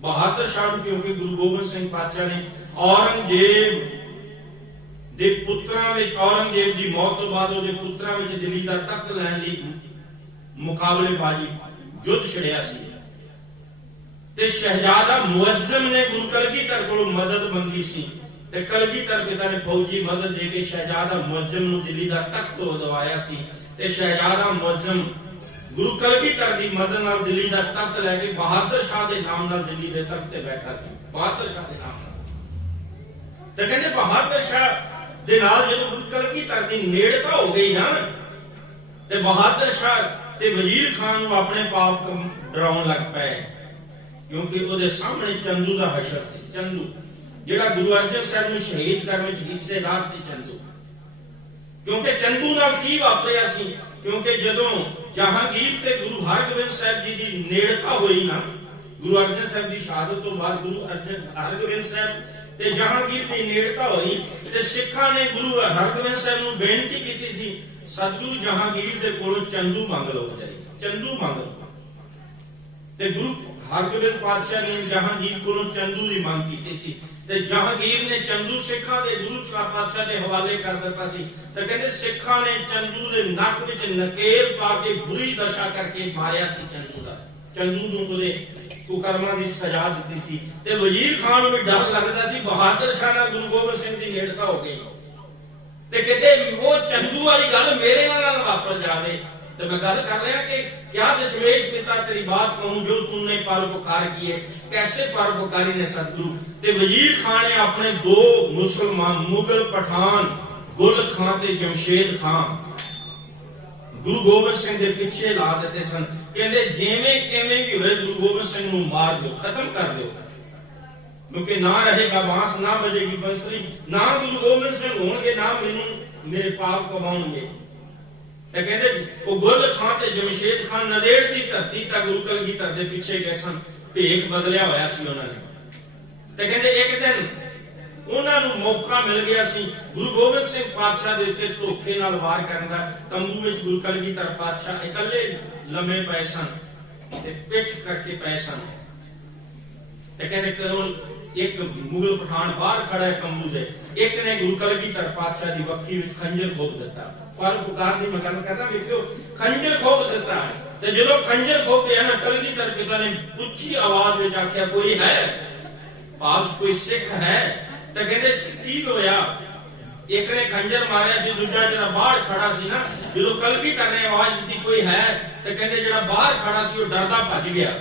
बहादुर शाह क्योंकि गुरु गोबिंद सिंह पातशाह ने औरंगजेब दे पुत्रां विच, औरंगजेब दी मौत तो बाद उहदे पुत्रां विच दिल्ली दा तख्त लैण लई मुकाबलेबाजी युद्ध छड़िया सी। ते शहजादा मुअज्जम ने गुरु कलगीधर कोलों मदद मंगी सी, ते कलगीधर पिता ने फौजी मदद दे के शहजादा मुअज्जम नूं दिल्ली दा तख्त दवाया सी। ते शहजादा मुअज्जम गुरु कलगीधर दी मदद नाल दिल्ली दा तख्त लैके बहादुर शाह दे नाम नाल दिल्ली दे तख्त ते बैठा सी, बहादुर शाह दे नाम नाल। ते कहंदे बहादुर शाह दे नाल जदों गुरु कलगीधर दी नेड़ता हो गई ना, ते बहादुर शाह ते वजीर खान नूं अपने पाप डराउण लग पए, क्योंकि उहदे सामने चंदू दा हशर सी। चंदू जिहड़ा गुरु अर्जन साहब नूं शहीद करने विच हिस्सेदार सी, चंदू। क्योंकि चंदू नाल की वापरिया सी, क्योंकि जदों जहांगीर ते गुरु हरगोबिंद साहब जी दी नेड़ता होई ना, गुरु अर्जन साहब दी शहादत तो बाद गुरु हरगोबिंद साहब ते जहांगीर दी नेड़ता होई, ते सिखां ने गुरु हरगोबिंद साहब नूं बेनती कीती सी, सतगुरु जहांगीर दे कोलों चंदू मंग लो, चंदू मंग लो। ते गुरु हरगोबिंद पातशाह ने जहांगीर कोलों चंदू दी मंग कीती सी, ते जहांगीर ने चंदू सिखां दे गुरु पातशाह दे हवाले कर दिता सी। ते कहंदे सिखां ने चंदू दे नक विच नकेल पा के बुरी दशा करके मारिया सी चंदू दा, चंदू नूं ओहदे कुकर्मां दी सजा दित्ती सी। ते वजीर खान नूं भी डर लगदा सी बहादुर शाह नाल गुरु गोबिंद सिंह दी नेड़ता हो गई, ते किते वो चंदू वाली गल मेरे नाल वापर जावे। तो मैं गल कर रहा कि क्या दशमेश पिता तेरी बात कहूं जो तुमने परोपकार किए, कैसे परोपकारी ने सतगुरु। ते वजीर खान ने अपने दो मुसलमान मुगल पठान गुल खां ते जमशेद खान गुरु गोबिंद सिंह दे पिछे ला दिते सन। कहंदे जिवें किवें भी होए गुरु गोबिंद सिंह नूं मार दो, खत्म कर दो, क्योंकि ना रहेगा बांस, ना बजेगी बंसुरी, ना गुरु गोबिंद सिंह होंगे, ना मेरे पाप कमाउणगे। ਤੇ ਕਹਿੰਦੇ ਉਹ ਗੁੱਲ ਖਾਂ ਤੇ ਜਮਸ਼ੇਦ ਖਾਨ ਨਦੇੜ ਦੀ ਧਰਤੀ ਤਾਂ ਗੁਰੂ ਕਲਗੀਧਰ ਦੇ ਪਿੱਛੇ ਗਏ ਸਨ। ਭੇਖ ਬਦਲਿਆ ਹੋਇਆ ਸੀ ਉਹਨਾਂ ਨੇ। ਤੇ ਕਹਿੰਦੇ ਇੱਕ ਦਿਨ ਉਹਨਾਂ ਨੂੰ ਮੌਕਾ ਮਿਲ ਗਿਆ ਸੀ ਗੁਰੂ ਗੋਬਿੰਦ ਸਿੰਘ ਪਾਤਸ਼ਾਹ ਦੇ ਉੱਤੇ ਧੋਖੇ ਨਾਲ ਵਾਰ ਕਰਨ ਦਾ। ਤੰਬੂ ਵਿੱਚ ਗੁਰੂ ਕਲਗੀਧਰ ਪਾਤਸ਼ਾਹ ਇਕੱਲੇ ਲੰਮੇ ਪਏ ਸਨ ਤੇ ਪਿੱਠ ਕਰਕੇ ਪਏ ਸਨ। ਤੇ ਕਹਿੰਦੇ ਕਰੋ ਇੱਕ ਮੁਗਲ ਪਠਾਨ ਬਾਹਰ ਖੜਾ ਹੈ ਤੰਬੂ ਦੇ, ਇੱਕ ਨੇ ਗੁਰੂ ਕਲਗੀਧਰ ਪਾਤਸ਼ਾਹ ਦੀ ਵੱਖੀ ਵਿੱਚ ਖੰਜਰ ਖੋਪ ਦਿੱਤਾ। ਪਰ ਪੁਕਾਰ ਦੀ ਮੈਂ ਗੱਲ ਕਰਦਾ, ਵੇਖਿਓ ਖੰਜਰ ਖੋਪ ਦਿੱਤਾ। ਤੇ ਜਦੋਂ ਖੰਜਰ ਖੋਪਿਆ ਨਾ ਕਲਗੀਧਰ ਪਿਤਾ ਨੇ ਉੱਚੀ ਆਵਾਜ਼ ਵਿੱਚ ਆਖਿਆ ਕੋਈ ਹੈ ਪਾਸ, ਕੋਈ ਸਿੱਖ ਹੈ? ਤੇ ਕਹਿੰਦੇ ਕੀ ਹੋਇਆ? ਇੱਕ ਨੇ ਖੰਜਰ ਮਾਰਿਆ ਸੀ, ਦੂਜਾ ਜਿਹੜਾ ਬਾਹਰ ਖੜਾ ਸੀ ਨਾ, ਜਦੋਂ ਕਲਗੀਧਰ ਨੇ ਆਵਾਜ਼ ਦਿੱਤੀ ਕੋਈ ਹੈ, ਤੇ ਕਹਿੰਦੇ ਜਿਹੜਾ ਬਾਹਰ ਖੜਾ ਸੀ ਉਹ ਡਰਦਾ ਭੱਜ ਗਿਆ।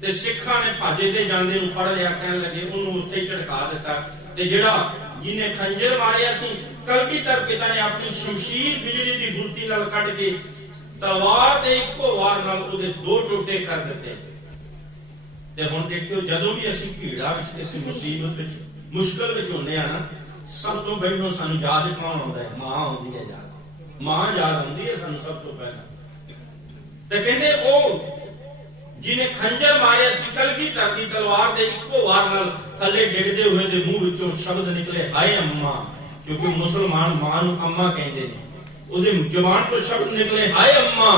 ਤੇ ਸਿੱਖਾਂ ਨੇ ਭੱਜਦੇ ਜਾਂਦੇ ਨੂੰ ਫੜ ਲਿਆ, ਕਹਿਣ ਲੱਗੇ ਉਹਨੂੰ ਉੱਥੇ ਝਟਕਾ ਦਿੱਤਾ। ਤੇ ਜਿਹੜਾ ਜਿਹਨੇ ਖੰਜਰ ਮਾਰਿਆ ਸੀ ਕਲਗੀਧਰ ਪਿਤਾ ਨੇ ਆਪਣੀ ਸ਼ਮਸ਼ੀਰ ਬਿਜਲੀ ਦੀ ਗੁੱਤੀ ਨਾਲ ਕੱਢ ਕੇ ਤਲਵਾਰ ਦੇ ਇੱਕੋ ਵਾਰ ਨਾਲ ਉਹਦੇ ਦੋ ਟੋਟੇ ਕਰ ਦਿੱਤੇ। ਤੇ ਹੁਣ ਦੇਖਿਓ ਜਦੋਂ ਵੀ ਅਸੀਂ ਭੀੜਾ ਵਿੱਚ ਕਿਸੇ ਮੁਸੀਬਤ ਵਿੱਚ ਮੁਸ਼ਕਲ ਵਿੱਚ ਹੁੰਦੇ ਆ ਨਾ, ਸਭ ਤੋਂ ਪਹਿਲਾਂ ਸਾਨੂੰ ਯਾਦ ਕੌਣ ਆਉਂਦਾ ਹੈ? ਮਾਂ ਆਉਂਦੀ ਹੈ ਯਾਦ, ਮਾਂ ਯਾਦ ਆਉਂਦੀ ਹੈ ਸਾਨੂੰ ਸਭ ਤੋਂ ਪਹਿਲਾਂ। ਤੇ ਕਹਿੰਦੇ ਉਹ ਜਿਹਨੇ ਖੰਜਰ ਮਾਰਿਆ ਸੀ ਕਲਗੀਧਰ ਦੀ ਤਲਵਾਰ ਦੇ ਇੱਕੋ ਵਾਰ ਨਾਲ ਥੱਲੇ ਡਿੱਗਦੇ ਹੋਏ ਦੇ ਮੂੰਹ ਵਿੱਚੋਂ ਸ਼ਬਦ ਨਿਕਲੇ ਹਾਏ ਅੰਮਾ, ਕਿਉਂਕਿ ਮੁਸਲਮਾਨ ਮਾਂ ਨੂੰ ਅੰਮਾ ਕਹਿੰਦੇ ਨੇ। ਉਹਦੇ ਜ਼ੁਬਾਨ ਤੋਂ ਸ਼ਬਦ ਨਿਕਲੇ ਹਾਏ ਅੰਮਾ।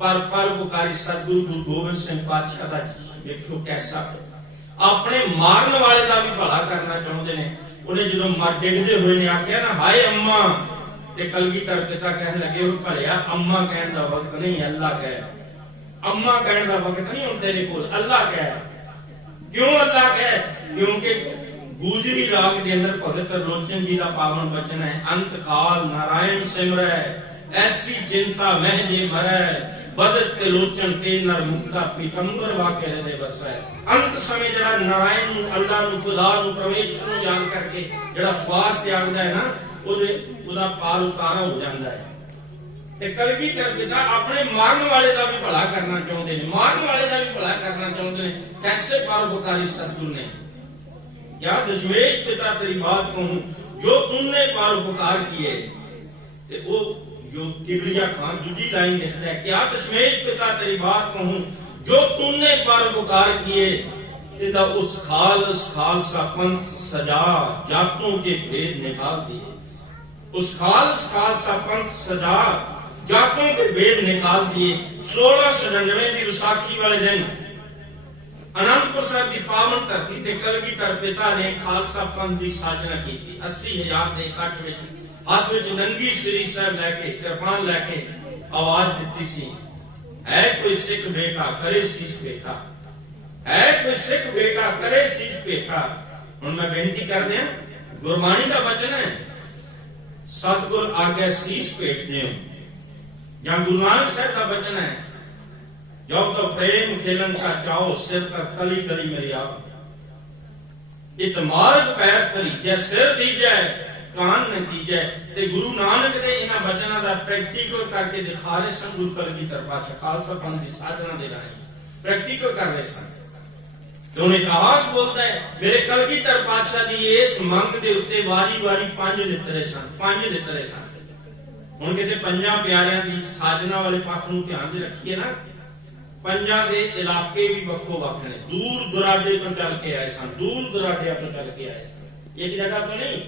ਪਰ ਪੁਕਾਰੀ ਸਤਿਗੁਰੂ ਗੁਰੂ ਗੋਬਿੰਦ ਸਿੰਘ ਪਾਤਸ਼ਾਹ ਦਾ ਵੇਖਿਓ ਕੈਸਾ ਆਪਣੇ ਮਾਰਨ ਵਾਲੇ ਦਾ ਵੀ ਭਲਾ ਕਰਨਾ ਚਾਹੁੰਦੇ ਨੇ। ਉਹਨੇ ਜਦੋਂ ਮਰ ਡਿੱਗਦੇ ਹੋਏ ਨੇ ਆਖਿਆ ਨਾ ਹਾਏ ਅੰਮਾ, ਤੇ ਕਲਗੀਧਰ ਪਿਤਾ ਕਹਿਣ ਲੱਗੇ ਉਹ ਭਲਿਆ ਅੰਮਾ ਕਹਿਣ ਦਾ ਵਕਤ ਨਹੀਂ, ਅੱਲਾ ਕਹਿ। ਅੰਮਾ ਕਹਿਣ ਦਾ ਵਕਤ ਨਹੀਂ ਹੁਣ ਤੇਰੇ ਕੋਲ, ਅੱਲਾ ਕਹਿ। ਕਿਉਂ ਅੱਲਾ ਕਹਿ? ਕਿਉਂਕਿ ਗੂਜਰੀ ਰਾਗ ਦੇ ਅੰਦਰ ਭਗਤ ਲੋਚਨ ਜੀ ਦਾ ਪਾਵਨ ਬਚਨ ਹੈ, ਅੰਤ ਕਾਲ ਨਾਰਾਇਣ ਸਿਮਰੈ ਐਸੀ ਚਿੰਤਾ ਮਹਿ ਜੇ ਮਰੈ ਬਦਤ ਤੇ ਲੋਚਨ ਤੇ ਨਰ ਮੁਕਤਾ ਪੀਤੰਬਰ ਵਾਕੇ ਦੇ ਵਸੈ। ਅੰਤ ਸਮੇਂ ਜਿਹੜਾ ਨਾਰਾਇਣ ਨੂੰ, ਅੱਲਾ ਨੂੰ, ਖੁਦਾ ਨੂੰ, ਪਰਮੇਸ਼ਰ ਨੂੰ ਯਾਦ ਕਰਕੇ ਜਿਹੜਾ ਸਵਾਸ ਤਿਆਗਦਾ ਹੈ ਨਾ, ਉਹਦਾ ਪਾਰ ਉਤਾਰਾ ਹੋ ਜਾਂਦਾ ਹੈ। ਤੇ ਕਲਗੀਧਰ ਪਿਤਾ ਆਪਣੇ ਮਾਰਨ ਵਾਲੇ ਦਾ ਵੀ ਭਲਾ ਕਰਨਾ ਚਾਹੁੰਦੇ ਨੇ, ਮਾਰਨ ਵਾਲੇ ਦਾ ਵੀ ਭਲਾ ਕਰਨਾ ਚਾਹੁੰਦੇ ਨੇ। ਕੈਸੇ ਪरोपकारी सतगुरु ने क्या दशमेश पिता तेरी बात कहूं जो तुमने परोपकार किए। ते वो जो किबरिया खान दूजी लाइन लिखता है, क्या दशमेश पिता तेरी बात कहूं जो तुमने परोपकार किए। उस खालसा पंथ सजा जातों के भेद निकाल दिए। उस खालसा पंथ सजा जातों के भेद निकाल दिए। 1699 की विसाखी वाले दिन आनंदपुर साहब की पावन धरती ते कलगीधर पिता ने खालसा पंथ की साजना की। 80,000 के इकट्ठ विच हाथ विच नंगी श्री साहब लैके कृपान लैके आवाज दी सी, है कोई सिख बेटा करे शीश बेटा, है कोई सिख बेटा करे शीश बेटा। हुण मैं बेनती कर दिया, गुरबाणी का वचन है, सतगुर आगे शीश भेटदे हो। या गुरु नानक साहब का वचन है, जब तो प्रेम खेलन का चाहो सिर तक कली कली मेरी आप इतमारग पैर करी जै सिर दीजै कान न दीजै। ते गुरु नानक दे इन्हां वचनां दा प्रैक्टिकल करके दिखा रहे सन। गुरु कलगीधर पातशाह खालसा पंथ की साधना दे राही प्रैक्टिकल कर रहे सन। तो उन्हें इतिहास बोलता है मेरे कलगीधर पातशाह की इस मंग के उत्ते वारी वारी 5 लितरे सन, 5 लितरे सन। हुण किते पंजां प्यारियां दी साधना वाले पक्ष नूं ध्यान च रखिए ना, पंजां दे इलाके भी वक्खो वक्ख ने, दूर दुराडे तो चल के आए सन, दूर दुराडे तो चल के आए सन। एक जगह तो नहीं,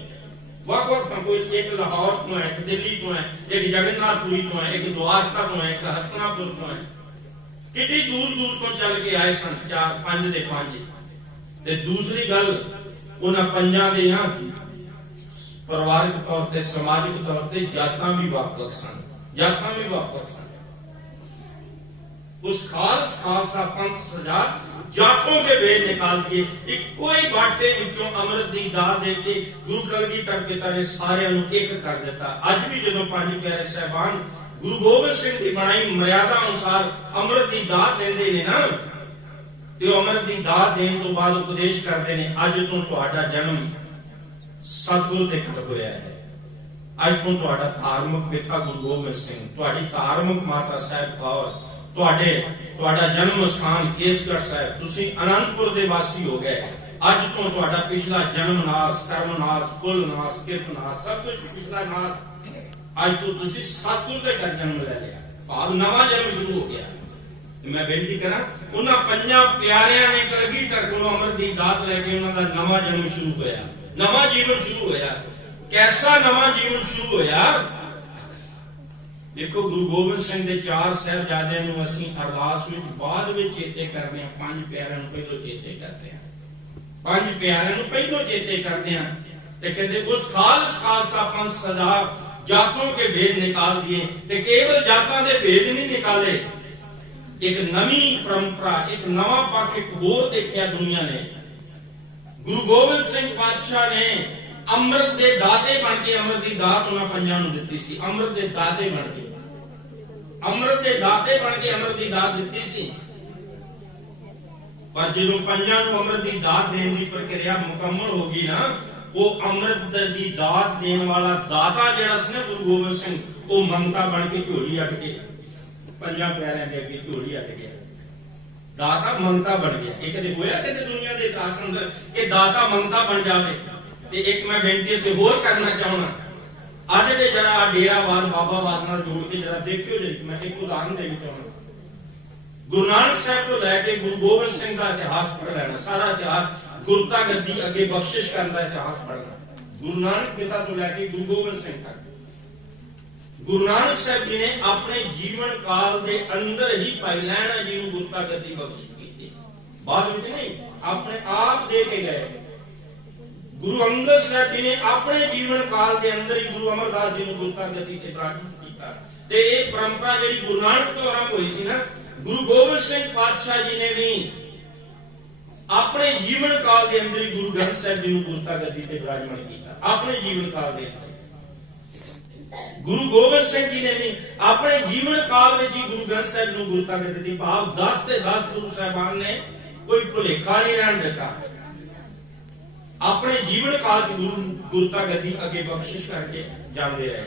वक् वक् तो कोई एक लाहौर तो है, एक दिल्ली तो है, एक जगन्नाथपुरी तो है, एक द्वारका तो है, एक हस्तनापुर तो है। कितनी दूर दूर तो चल के आए सन, 4-5 दे 5। ते दूसरी गल उन्हां पंजां दे हां परिवारिक तौर ते समाजिक तौर ते जातां भी वक् वक्ख सन, जातां भी वक् वक्ख सन। उस खालसा पंथ सजा जातों के भेद निकाल दिए। इक्को ही बाटे विचों अमृत दी दात दे के गुरु कलगीधर पिता ने सारियां नूं एक कर दिता। अज भी जदों पंज प्यारे साहिबान गुरु गोबिंद सिंह की बनाई मर्यादा अनुसार अमृत की दात देंदे ने ना, ते अमृत की दात देने तो बाद उपदेश करते हैं अज तो तुहाडा जन्म सतगुरु दे घर होया है। अज तो तुहाडा धार्मिक पिता गुरु गोबिंद सिंह, तुहाडी धार्मिक माता साहिब कौर, तुहाडा जन्म स्थान केसगढ़ साहिब, तुसी आनंदपुर दे वासी हो गए। अज तो तुहाडा पिछला जन्म नास, कर्म नास, कुल नास, किरत नास, सब कुछ पिछला नास अज तो तुसी सतगुर दे घर जन्म ले लिया, भाव नवा जन्म शुरू हो गया। मैं बेनती करा उन्हां पंजां प्यारियां ने कलगीधर कोलों अमृत दी दात लैके उन्हां दा नवा जन्म शुरू होया, नवा जीवन शुरू होया। कैसा नवा जीवन शुरू होया? देखो गुरु गोबिंद सिंह दे 4 साहिबजादियां नूं असीं अरदास विच बाद विच चेते करदे हां, 5 प्यारियां नूं पहलों चेते करदे हां, 5 प्यारियां नूं पहलों चेते करदे हां। ते कहंदे उस खालसा पंथ सदा जातों के भेद निकाल दिए। ते केवल जातां दे भेद नहीं निकाले, एक नवी परंपरा, एक नवा पक्ष एक होर देखिया दुनिया ने। गुरु गोबिंद सिंह पातशाह ने अमृत दे दाते बन के अमृत दी दात उन्हां पंजां नूं दित्ती सी। अमृत दे दाते बन के, अमृत दे दाते बन के अमृत दी दात दित्ती सी। पर जदों पंजां नूं अमृत दी दात देण दी प्रक्रिया मुकम्मल हो गई ना, वो अमृत दी दात देण वाला दाता जिहड़ा सी ना गुरु गोबिंद सिंह, वो मंगता बन के झोली अट के पंजां प्यारियां दे अगे झोली अट गया। दाता मंगता बन गया। ये कदे होया कदे दुनिया के इतिहास अंदर कि दाता मंगता बन जाए? ते एक मैं बेनती ते होर करना चाहना, अज दे जरा डेरावाद बाबावाद नाल जोड़ के जरा देखियो जी। मैं एक उदाहरण देना चाहना, गुरु नानक साहब तो लैके गुरु गोबिंद सिंह का इतिहास पढ़ लेना, सारा इतिहास गुरता गद्दी अगे बख्शिश करने का इतिहास पढ़ना, गुरु नानक पिता तो लैके गुरु गोबिंद सिंह तक। गुरु नानक साहब जी ने अपने जीवन काल के अंदर ही भाई लैणा जी को गुरता गद्दी बख्शिश की, बाद में नहीं, अपने आप दे के गए। गुरु अंगद साहब जी ने अपने जीवन काल के अंदर ही गुरु अमरदास जी को गुरता गद्दी ते प्राप्त किया। ते ये परंपरा जी गुरु नानक तो आरंभ हुई सी ना, गुरु गोबिंद सिंह पातशाह जी ने भी अपने जीवन काल के अंदर ही गुरु ग्रंथ साहब जी को गुरता गद्दी ते विराजमान किया। अपने जीवन काल के गुरु गोबिंद सिंह जी ने भी अपने जीवन काल में ही गुरु ग्रंथ साहब को गुरता गद्दी दी। भाव 10 ते 10 गुरु साहबान ने कोई भुलेखा नहीं रहन दिता, अपने जीवन काल गुरु गुरता गद्दी अगे बख्शिश करके जाते रहे।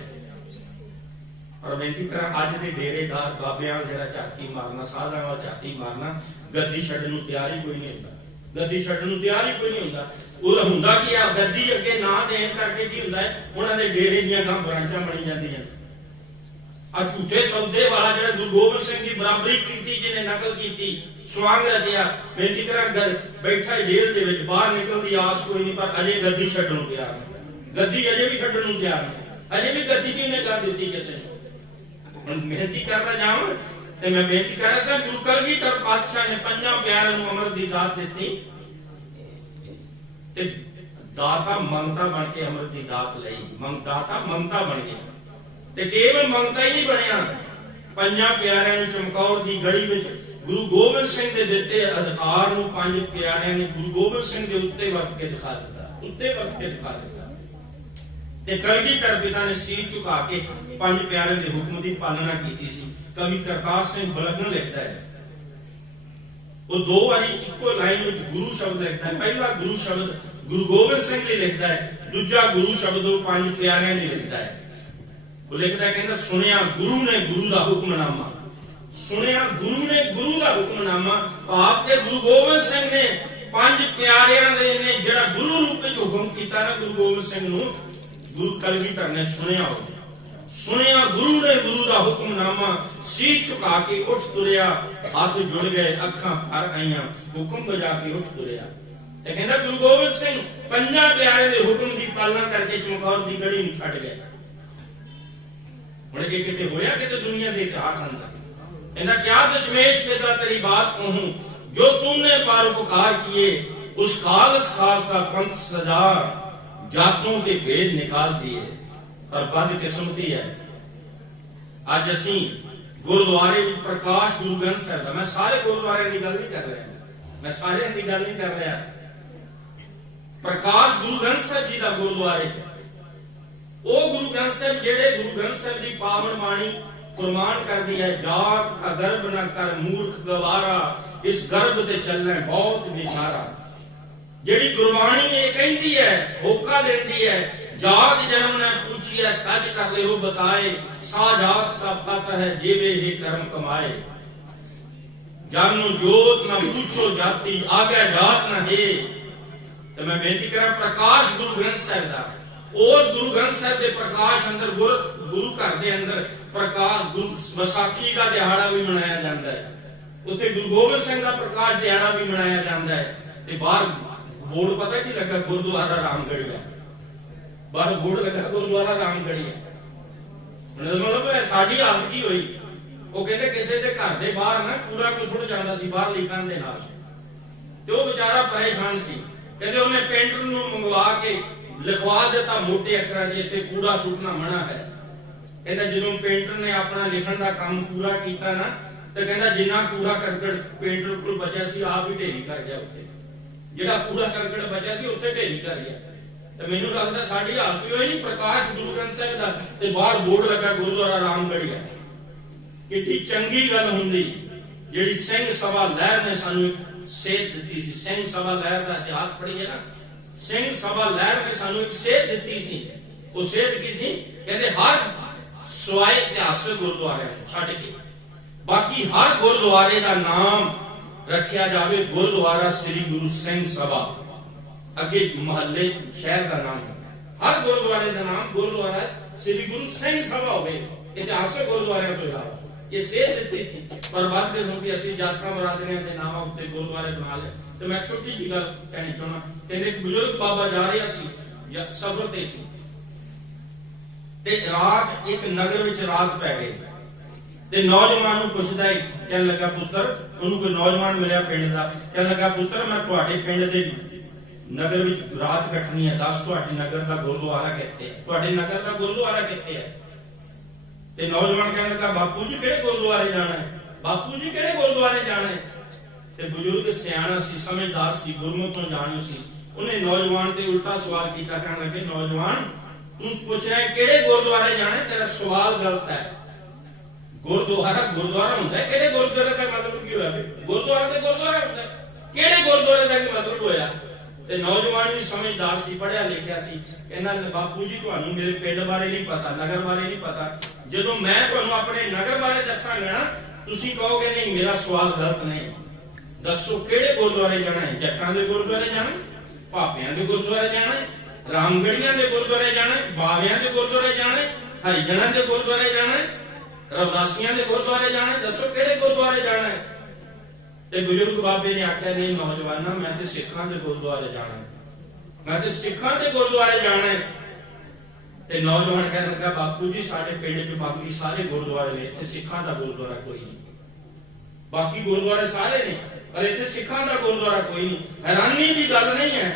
और बेनती करा अज के डेरेदार बाबियां जरा झाती मारना, साधा वाला झाती मारना, गद्दी छड्डण नूं तैयार ही कोई नहीं होता, गद्दी छड्डण नूं तैयार ही कोई नहीं होता। ਉਹ ਹੁੰਦਾ ਕੀ ਆ, ਗੱਦੀ ਅੱਗੇ ਨਾ ਦੇਣ ਕਰਕੇ ਕੀ ਹੁੰਦਾ ਹੈ, ਉਹਨਾਂ ਦੇ ਡੇਰੇ ਦੀਆਂ ਗਾਂ ਬ੍ਰਾਂਚਾਂ ਬਣੀ ਜਾਂਦੀਆਂ। ਆ ਝੂਠੇ ਸੌਦੇ ਵਾਲਾ ਜਿਹੜਾ ਗੁਰੂ ਗੋਬਿੰਦ ਸਿੰਘ ਦੀ ਬਰਾਬਰੀ ਕੀਤੀ, ਜਿਹਨੇ ਨਕਲ ਕੀਤੀ, ਸਵਾਂਗ ਰਚਿਆ, ਬੇਨਤੀ ਕਰਾਂ ਬੈਠਾ ਜੇਲ੍ਹ ਦੇ ਵਿੱਚ, ਬਾਹਰ ਨਿਕਲਣ ਦੀ ਆਸ ਕੋਈ ਨਹੀਂ, ਪਰ ਅਜੇ ਗੱਦੀ ਛੱਡਣ ਨੂੰ ਤਿਆਰ ਨਹੀਂ, ਗੱਦੀ ਅਜੇ ਵੀ ਛੱਡਣ ਨੂੰ ਤਿਆਰ ਨਹੀਂ, ਅਜੇ ਵੀ ਗੱਦੀ ਦੀ ਉਹਨੇ ਗਾਂ ਦਿੱਤੀ ਕਿਸੇ ਨੂੰ। ਹੁਣ ਬੇਨਤੀ ਕਰਨਾ ਜਾਵਾਂ ਤੇ ਮੈਂ ਬੇਨਤੀ ਕਰਾਂ ਸਾਂ, ਗੁਰੂ ਕਲਗੀਧਰ ਪਾਤਸ਼ਾਹ ਨੇ 5 ਪਿਆਰਿਆਂ ਨੂੰ ਅੰਮ੍ਰਿਤ ਦੀ ਦਾਤ ਦਿੱਤੀ ਤੇ ਦਾਤਾ ਮੰਗਤਾ ਬਣ ਕੇ ਅੰਮ੍ਰਿਤ ਦੀ ਦਾਤ ਲਈ। ਦਾਤਾ ਮੰਗਤਾ ਬਣ ਗਿਆ ਤੇ ਕੇਵਲ ਮੰਗਤਾ ਹੀ ਨਹੀਂ ਬਣਿਆ, 5 ਪਿਆਰਿਆਂ ਨੂੰ ਚਮਕੌਰ ਦੀ ਗੜੀ ਵਿੱਚ ਗੁਰੂ ਗੋਬਿੰਦ ਸਿੰਘ ਦੇ ਦਿੱਤੇ ਅਧਿਕਾਰ ਨੂੰ 5 ਪਿਆਰਿਆਂ ਨੇ ਗੁਰੂ ਗੋਬਿੰਦ ਸਿੰਘ ਦੇ ਉੱਤੇ ਵਰਤ ਕੇ ਦਿਖਾ ਦਿੱਤਾ, ਉੱਤੇ ਵਰਤ ਕੇ ਦਿਖਾ ਦਿੱਤਾ। ਤੇ ਕਲਗੀਧਰ ਪਿਤਾ ਨੇ ਸੀਰ ਝੁਕਾ ਕੇ 5 ਪਿਆਰਿਆਂ ਦੇ ਹੁਕਮ ਦੀ ਪਾਲਣਾ ਕੀਤੀ ਸੀ। ਕਵੀ ਕਰਤਾਰ ਸਿੰਘ ਬਲਗਨ ਲਿਖਦਾ ਹੈ, ਉਹ 2 ਵਾਰੀ ਇੱਕੋ ਲਾਈਨ ਵਿੱਚ ਗੁਰੂ ਸ਼ਬਦ ਲਿਖਦਾ ਹੈ। ਪਹਿਲਾ ਗੁਰੂ ਸ਼ਬਦ ਗੁਰੂ ਗੋਬਿੰਦ ਸਿੰਘ ਲਈ ਲਿਖਦਾ ਹੈ, ਦੂਜਾ ਗੁਰੂ ਸ਼ਬਦ ਉਹ 5 ਪਿਆਰਿਆਂ ਲਈ ਲਿਖਦਾ ਹੈ। ਉਹ ਲਿਖਦਾ ਕਹਿੰਦਾ, ਸੁਣਿਆ ਗੁਰੂ ਨੇ ਗੁਰੂ ਦਾ ਹੁਕਮਨਾਮਾ, ਸੁਣਿਆ ਗੁਰੂ ਨੇ ਗੁਰੂ ਦਾ ਹੁਕਮਨਾਮਾ। ਆਪ ਤੇ ਗੁਰੂ ਗੋਬਿੰਦ ਸਿੰਘ ਨੇ 5 ਪਿਆਰਿਆਂ ਦੇ ਨੇ ਜਿਹੜਾ ਗੁਰੂ ਰੂਪ ਵਿੱਚ ਹੁਕਮ ਕੀਤਾ ਨਾ ਗੁਰੂ ਗੋਬਿੰਦ ਸਿੰਘ ਨੂੰ, ਗੁਰੂ ਕਲਗੀਧਰ ਨੇ ਸੁਣਿਆ ਹੋਵੇ। ਸੁਣਿਆ ਗੁਰੂ ਨੇ ਗੁਰੂ ਦਾ ਹੁਕਮਨਾਮਾ, ਸੀਟ ਝੁਕਾ ਕੇ ਉੱਠ ਤੁਰਿਆ, ਹੱਥ ਜੁੜ ਗਏ, ਅੱਖਾਂ ਭਰ ਆਈਆਂ, ਹੁਕਮ ਵਜਾ ਕੇ ਉੱਠ ਤੁਰਿਆ। ਤੇ ਕਹਿੰਦਾ ਗੁਰੂ ਗੋਬਿੰਦ ਸਿੰਘ 5 ਪਿਆਰਿਆਂ ਦੇ ਹੁਕਮ ਦੀ ਪਾਲਣਾ ਕਰਕੇ ਚਮਕੌਰ ਦੀ ਗੜੀ ਨੂੰ ਛੱਡ ਗਿਆ। ਹੁਣ ਇਹ ਕਿਤੇ ਹੋਇਆ ਕਿਤੇ ਦੁਨੀਆ ਦੇ ਇਤਿਹਾਸ ਅੰਦਰ? ਕਹਿੰਦਾ ਕਿਆ ਦਸ਼ਮੇਸ਼ ਪਿਤਾ ਤੇਰੀ ਬਾਤ ਕਹੂੰ, ਜੋ ਤੂਨੇ परोपकार किए, उस खालसा पंथ सजा, जातों के भेद निकाल दिए। और बदकिस्मती है अज असी गुरुद्वारे प्रकाश गुरु ग्रंथ साहिब दा, मैं सारे गुरुद्वारे की गल नहीं कर रहा, मैं सारे की गल नहीं कर रहा, प्रकाश गुरु ग्रंथ साहिब जी का गुरुद्वारे वो गुरु ग्रंथ साहिब जेड़े गुरु ग्रंथ साहिब की पावन बाणी कुर्बान कर दी है। जात का गर्भ न कर मूर्ख गवारा, इस गर्भ से चलना बहुत बिचारा। जेड़ी गुरबाणी ये कहती है, होका देती है, जात जन्म ने पूछी है, सच कर ले हो बताए, सा जात सा पत है, जेवे हे कर्म कमाए। जानो जोत न पूछो जाति, आगे जात न है। तो मैं बेनती करा प्रकाश गुरु ग्रंथ साहिब दा उस गुरु ग्रंथ साहिब के प्रकाश अंदर गुरु घर के अंदर प्रकाश विसाखी का दिहाड़ा भी मनाया जाता है, उत्थे गुरु गोबिंद सिंह का प्रकाश दिहाड़ा भी मनाया जाता है। ते बाहर बोर्ड पता की लगा, गुरुद्वारा रामगढ़ी है, बाहर बोर्ड लगा गुरुद्वारा रामगढ़ी है। मतलब साडी हालत की हुई, वो कहते किसी के घर के बाहर ना कूड़ा कुछ सुट जाता सी बाहर लीकां दे नाल, ते वो बेचारा परेशान सी। कहते उन्हें पेंटर नूं मंगवा के लिखवा दिता मोटे अक्षरां च इत्थे कूड़ा सुटना मना है। कहता जो पेंटर ने अपना लिखण का काम पूरा किया ना, तो कहता जिन्ना कूड़ा करकट पेंटर को बचा सी आप ही ढेरी कर गया, उत्थे जिहड़ा कूड़ा करकट बचा सी उत्थे ढेरी कर गया। तो मैनूं लगदा साडी हालत भी होई नहीं, प्रकाश गुरु ग्रंथ साहिब दा ते बाहर बोर्ड लगा गुरुद्वारा रामगढ़ी है। कितनी चंगी गल हुंदी जिहड़ी सिंह सभा लहर ने सानूं सेध दित्ती सी। सिंह सभा लहर का इतिहास पढ़िए ना, सिंह सभा लहर ने सानूं एक सेध दित्ती सी। वो सेध की सी, कहते हर सवाए इतिहासक गुरुद्वारे छड्ड के बाकी हर गुरुद्वारे का नाम रखिया जावे गुरुद्वारा श्री गुरु सिंह सभा, अगे महल्ले शहर का नाम, हर गुरुद्वारे का नाम गुरुद्वारा श्री गुरु सिंह सभा हो। इतिहासक गुरुद्वारे तो इलावा ये सेध दित्ती सी, पर बात क्योंकि असं जाता बरादरियों के नाम उत्ते गुरुद्वारे बना ले। तो मैं छोटी जी गल कहनी चाहना, कहते एक बुजुर्ग बाबा जा रहा सी सफर ते सी, ते रात एक नगर विच रात पै गई, ते नौजवान नूं पुछदा है, कहने लगा पुत्र, उन्होंने कोई नौजवान मिलिया पिंड दा, कहने लगा पुत्र मैं तुहाडे पिंड दे नगर विच रात कटनी है, दस तुहाडे नगर का गुरुद्वारा कित्थे है, तुहाडे नगर का गुरुद्वारा कित्थे है। ते नौजवान कहने लगा बापू जी किहड़े गुरुद्वारे जाना है, बापू जी किहड़े गुरुद्वारे जाना है। ते बुजुर्ग सियाणा सी, समझदार सी, गुरमुख नूं जाणू सी, उन्हें नौजवान ते उल्टा सवाल किया, कहने लगे नौजवान तू पूछ रहा है किहड़े गुरुद्वारे जाना है, तेरा सवाल गलत है। गुरुद्वारा गुरुद्वारा होंदा है, किहड़े गुरुद्वारे का मतलब की होया, गुरुद्वारा ते गुरुद्वारा होंदा है, किहड़े गुरुद्वारे का की मतलब होया। ते नौजवान भी समझदार सी, पढ़िया लिखिया सी, कहना बापू जी तुहानूं मेरे पिंड बारे नहीं पता, नगर बारे नहीं पता, जदों मैं तुहानूं अपने नगर बारे दसांगा ना तुसीं कहोगे नहीं मेरा सवाल गलत नहीं। दसो किहड़े गुरुद्वारे जाना है, जट्टां दे गुरुद्वारे जाना है, भापियां दे गुरुद्वारे जाना है, रामगढ़ियां दे गुरुद्वारे जाना है, बावियां दे गुरुद्वारे जाना है, हरिजनां दे गुरुद्वारे जाना है, रवदासियां दे गुरुद्वारे जाना है, दसो किहड़े गुरुद्वारे जाना है। ते बुजुर्ग बाबे ने आख्या नहीं नौजवाना मैं ते सिखां दे गुरुद्वारे जाना है, मैं ते सिखां दे गुरुद्वारे जाना है। ते नौजवान कहने लगा बापू जी साडे पिंड च बाकी सारे गुरुद्वारे ने, इत्थे सिखां दा गुरुद्वारा कोई नहीं, बाकी गुरुद्वारे सारे ने पर इत्थे सिखां दा गुरुद्वारा कोई नहीं। हैरानी की गल नहीं है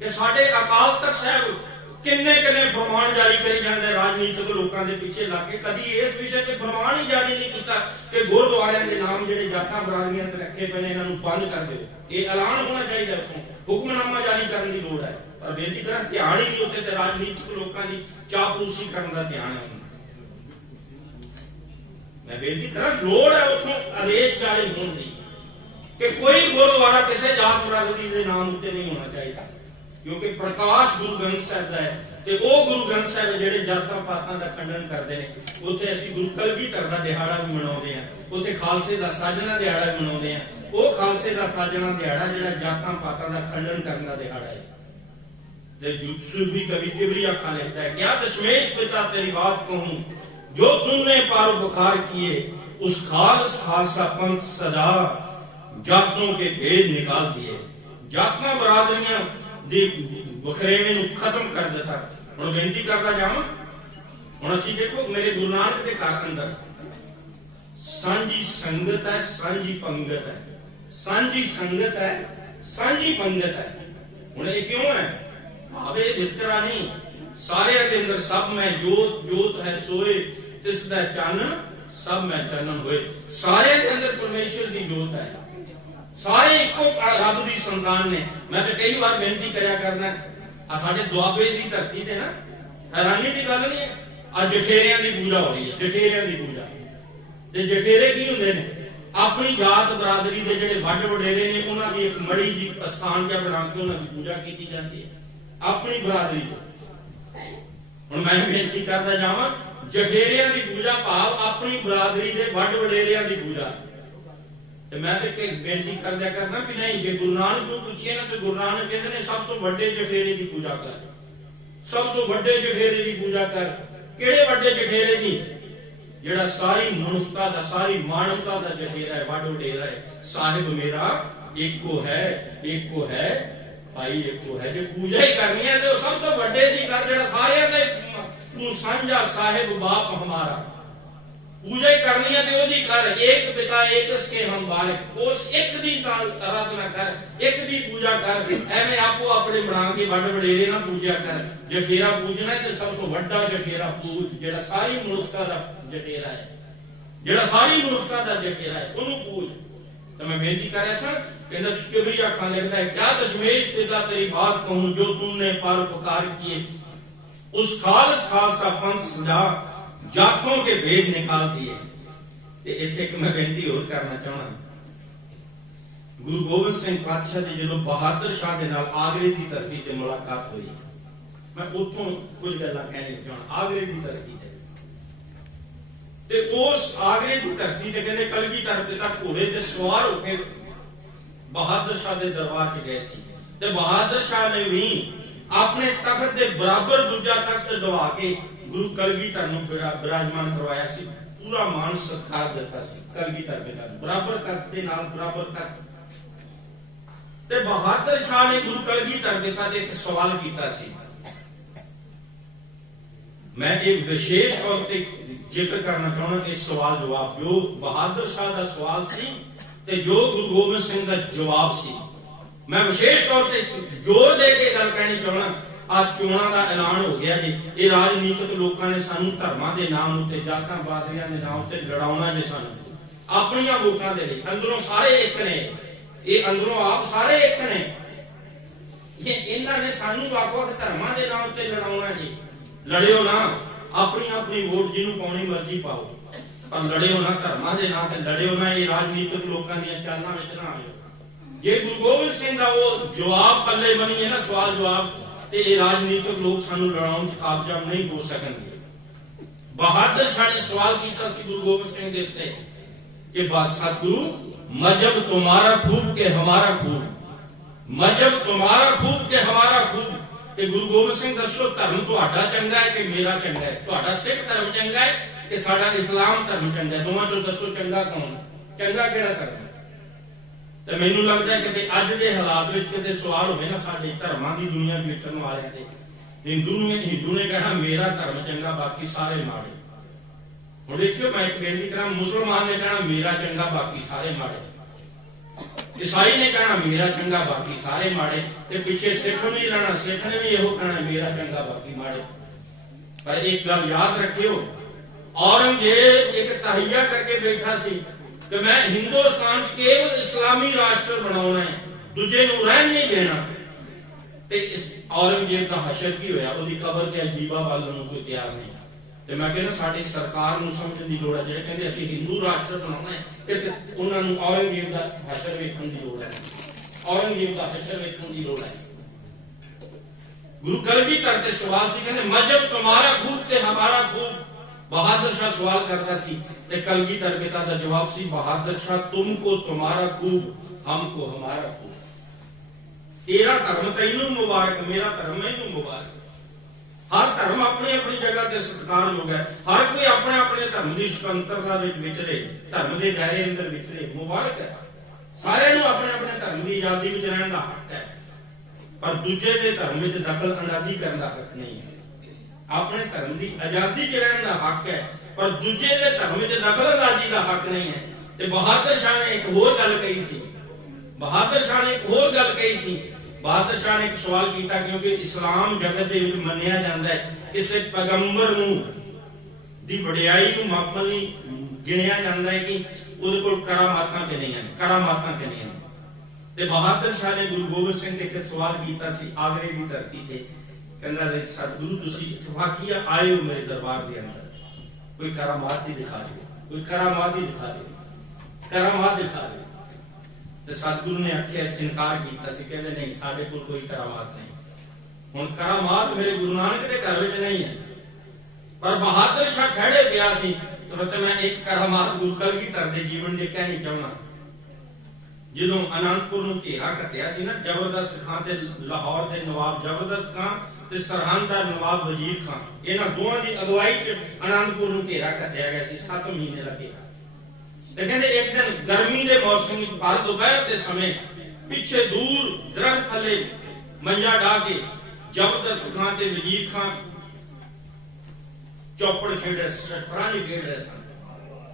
कि साडे अकाल तख्त साहिब किन्ने किन्ने फरमान जारी करी जाते राजनीतिक लोगों के पीछे लग के, कदी इस विषय पे फरमान ही जारी नहीं किया कि गुरुद्वारियां के नाम जिहड़े जाटां बरादरियां ते रखे पे ने इन्हां नूं बंद कर दिओ। ये ऐलान होना चाहिए, उत्थों हुक्मनामा जारी करने की लोड़ है, पर बेनती करा ध्यान ही नहीं उत्ते ते राजनीतिक लोगों की चापलूसी करने का ध्यान है। मैं बेनती करा लोड़ है उत्थों आदेश जारी होने की कि कोई गुरुद्वारा किसी जात बरादरी के नाम उत्ते नहीं होना चाहिए, क्योंकि प्रकाश गुरु ग्रंथ साहिब का है। ते वो गुरु ग्रंथ साहिब जिहड़े जातां पातां का खंडन करते हैं, उत्थे असीं गुरु कलगीधर दा दिहाड़ा भी मनाउंदे हां, उत्थे खालसे दा साजना दिहाड़ा भी मनाउंदे हां। वो खालसे दा साजना दिहाड़ा जिहड़ा जातां पातां का खंडन करने का दिहाड़ा है। ते सूफी कवि किबरिया खां लिखता है, क्या दशमेश पिता तेरी बात कहूं, जो तुमने पार बुखार किए उस खालस खालसा पंथ सजा, जातों के भेद निकाल दिए, जातां बरादरियां बखरेवे नूं खत्म कर दिता। हुण बेनती करदा जावां, हुण असीं देखो मेरे गुरु नानक दे घर अंदर सांझी संगत है, सांझी पंगत है, सांझी संगत है, सांझी पंगत है। हुण ये क्यों है, भावे वितकरा नहीं, सारे के अंदर सब में जोत जोत है सोए, तिसदा चानन सब में चानन होए, सारे के अंदर परमेश्वर की जोत है, सारे इको रब की संतान ने। मैं तो कई बार बेनती करया करना, साडे दुआबे की धरती ते ना हैरानी की गल नहीं है, अज जठेरियां की पूजा हो रही है, जठेरियां की पूजा। ते जठेरे की हुंदे ने, अपनी जात बरादरी के जिहड़े वड्ड वडेरे ने उन्हां दी एक मड़ी जी स्थान जिहा बना के उन्हां दी पूजा की जाती है अपनी बरादरी। हुण मैं बेनती करदा जावां, जठेरियां की पूजा भाव अपनी बरादरी के वड्ड वडेरियां की पूजा। मैं तो बेनती कर दिया करना भी नहीं, जे गुरु नानक को पूछिए ना तो गुरु नानक कहते हैं सब तो बड़े जठेरे की पूजा कर, सब तो वड्डे जठेरे की पूजा कर। किहड़े वड्डे जठेरे की? जिहड़ा सारी मनुखता दा, सारी मानवता दा जठेरा है, वड वडेरा है। साहिब मेरा एको है, एको है भाई, एको है। जो पूजा ही करनी है तो सब तो वड्डे दी कर, जिहड़ा सारियां दा तू सांझा साहिब बाप हमारा। पूजा ही करनी है तो ओदी कर। एक पिता एक इसके हम बालक, उस एक दी आराधना कर, एक दी पूजा कर। एवें आपो अपने बना के वड वडेरे ना पूजा कर। जठेरा पूजना है तो सब तो वड्डा जठेरा पूज, जिहड़ा सारी मनुखता दा जठेरा है, जिहड़ा सारी मनुखता दा जठेरा है, उन्होंने पूज। तो मैं बेनती कर रहा सा, कहना किबरिया खान लिखता है, क्या दशमेश पिता तेरी बात कहूं जो तुमने परोपकार किए। उस खालसा पंथ सजा, जातों के भेद निकाल दिए। इत्थे एक मैं बेनती होर करना चाहना, गुरु गोबिंद सिंह पातशाह जी जो बहादुर शाह के नाल आगरे की धरती से मुलाकात हुई, मैं उतों कुछ गल्लां कहनी चाहना। आगरे की धरती ते उस आगरे की धरती ते कहते कलगीधर पिता घोड़े ते सवार होकर बहादुर शाह के दरबार च गए सी। ते बहादुर शाह ने भी अपने तख्त के बराबर दूजा तख्त दवा के गुरु कलगीधर नूं विराजमान करवाया सी। पूरा मान सत्कार दिता सी कलगीधर पिता नूं, बराबर तख्त दे नाल बराबर तख्त। ते बहादुर शाह ने गुरु कलगीधर पिता दे एक सवाल कीता सी। मैं एक विशेष तौर पर जिक्र करना चाहना, इस सवाल जवाब जो बहादुर शाह का सवाल सी ते जो गुरु गोबिंद सिंह का जवाब सी, मैं विशेष तौर पर जोर दे के गल कहनी चाहना। आज चोणों का ऐलान हो गया जी, ये राजनीतिक लोगों ने सानू धर्मां दे नाम उत्ते, जातां बादलियां दे नाम उत्ते लड़ाउणा जे सानू अपनियां वोटां दे लई। अंदरों सारे एक ने, ये अंदरों आप सारे एक ने, ये इन्हां ने सानू वख-वख धर्मां दे नाम उत्ते लड़ाउणा जी। लड़ियो ना, अपनी अपनी वोट जिन्हों पाउणी मर्जी पाओ, पर लड़ियो ना धर्मां दे नाम ते, लड़ियो ना ये राजनीतिक लोगों दी चालां विच ना आइयो। जे गुरु गोबिंद सिंह का वो जवाब पल्ले बनी है ना, सवाल जवाब, ते ये राजनीतिक लोग सानू लड़ाउण च कामयाब नहीं हो सकणगे। बहादुर शाह ने सवाल किया सी गुरु गोबिंद सिंह दे उत्ते कि सतगुरु मजहब तुम्हारा खूब के हमारा खूब, मजहब तुम्हारा खूब के हमारा खूब। कि गुरु गोबिंद सिंह दसो धर्म तुहाडा चंगा है कि मेरा चंगा है, तुहाडा सिख धर्म चंगा है कि साडा इस्लाम धर्म चंगा है, दोवां चों दसो चंगा कौन, चंगा किहड़ा धर्म है। तो मैनूं लगदा है कि अज दे हालात विच किते सवाल होवे ना साडे धर्मां दी दुनिया वेचण वालियां दे, हिंदू ने कहना मेरा धर्म चंगा बाकी सारे माड़े। हुण देखियो मैं एक बेनती करां, मुसलमान ने कहना मेरा चंगा बाकी सारे माड़े, ईसाई ने कहना मेरा चंगा बाकी सारे माड़े, ते पिछे सिख नहीं रहना, सिख ने भी यहो कहना मेरा चंगा बाकी माड़े। पर एक गल याद रखियो, औरंगजेब एक तहिया करके बैठा सी कि मैं हिंदुस्तान केवल इस्लामी राष्ट्र बनाना है, दूजे नूं रहन नहीं देना। ते इस औरंगजेब का हशर की होया, उहदी कबर ते अजीबा वालों नूं कोई तैयार नहीं। ते मैं कहना साडी सरकार नूं समझण दी लोड़ है, जिहड़े कहंदे असीं हिंदू राष्ट्र बनाउणा है, कि उन्हां नूं औरंगजेब दा हशर वेखण दी लोड़ है, औरंगजेब दा हशर वेखण दी लोड़ है। गुरु कलगीधर ते सवाल सी, कहंदे मजहब तुम्हारा खूब ते हमारा खूब। बहादुर शाह सवाल करता सी ते कलगीधर पिता दा जवाब सी, बहादुर शाह तुमको तुम्हारा खूब, हमको हमारा खूब। तेरा धर्म तैनूं मुबारक, मेरा धर्म मैनूं मुबारक। हर धर्म अपनी अपनी जगह ते सत्कारयोग है, हर कोई अपने अपने धर्म की स्वतंत्रता विचरे, धर्म के दायरे अंदर विचरे, मुबारक है। सारे नूं अपने अपने धर्म की आजादी विच रहण दा हक है, पर दूजे दे धर्म विच दखल अंदाजी करन दा हक नहीं है। अपने धर्म की आजादी च रहण दा हक है, पर दूजे दे धर्म विच दखल अंदाजी दा हक नहीं है। ते बहादुर शाह ने एक होर गल कही सी, बहादुर शाह ने एक होर गल कही सी। बहादुर शाह ने एक सवाल किया, क्योंकि इस्लाम जगत दे विच मन्निया जांदा है किसी पैगंबर नूं दी वडियाई नूं मापण लई गिणिया जांदा है कि उहदे कोल करामातां किहड़ियां ने, करामातां किहड़ियां ने। ते बहादुर शाह ने गुरु गोबिंद सिंह ते एक सवाल किया सी आगरे की धरती ते, कहंदा है सतगुरु तुसीं इत्तफाकिया आए हो मेरे दरबार दे अंदर, कोई करामात दी दिखा दो, कोई करामात दी दिखा दो, करामात दिखा दो। ते सतगुरु ने आखिया इनकार किया सी, कहंदे नहीं साडे कोल कोई करामात नहीं। हुण करामात मेरे गुरु नानक दे घर विच नहीं है, पर बहादुर शाह खड़े पिया सी। तो मैं एक करामात गुरु कलगीधर दे जीवन दी कहनी चाहना। जदों आनंदपुर नूं घेरा कटिया सी ना, जबरदस्त खां ते लाहौर दे नवाब जबरदस्त खां ਤੇ ਸਰਹੰਦ ਦਾ ਨਵਾਬ ਵਜ਼ੀਰ ਖਾਨ, ਇਹਨਾਂ ਦੋਵਾਂ ਦੀ ਅਗਵਾਈ 'ਚ ਆਨੰਦਪੁਰ ਨੂੰ ਘੇਰਾ ਕੱਟਿਆ ਗਿਆ ਸੀ। 7 ਮਹੀਨੇ ਲੱਗੇ। ਤੇ ਕਹਿੰਦੇ ਇੱਕ ਦਿਨ ਗਰਮੀ ਦੇ ਮੌਸਮ ਵਿੱਚ ਭਰ ਦੁਪਹਿਰ ਦੇ ਸਮੇਂ ਪਿੱਛੇ ਦੂਰ ਦਰਖਤ ਥੱਲੇ ਮੰਜਾ ਢਾ ਕੇ ਜ਼ਬਰਦਸਤ ਖਾਨ ਤੇ ਵਜ਼ੀਰ ਖਾਨ ਚੌਪੜ ਖੇਡ ਰਹੇ ਸ਼ਤਰੰਜ ਖੇਡ ਰਹੇ ਸਨ।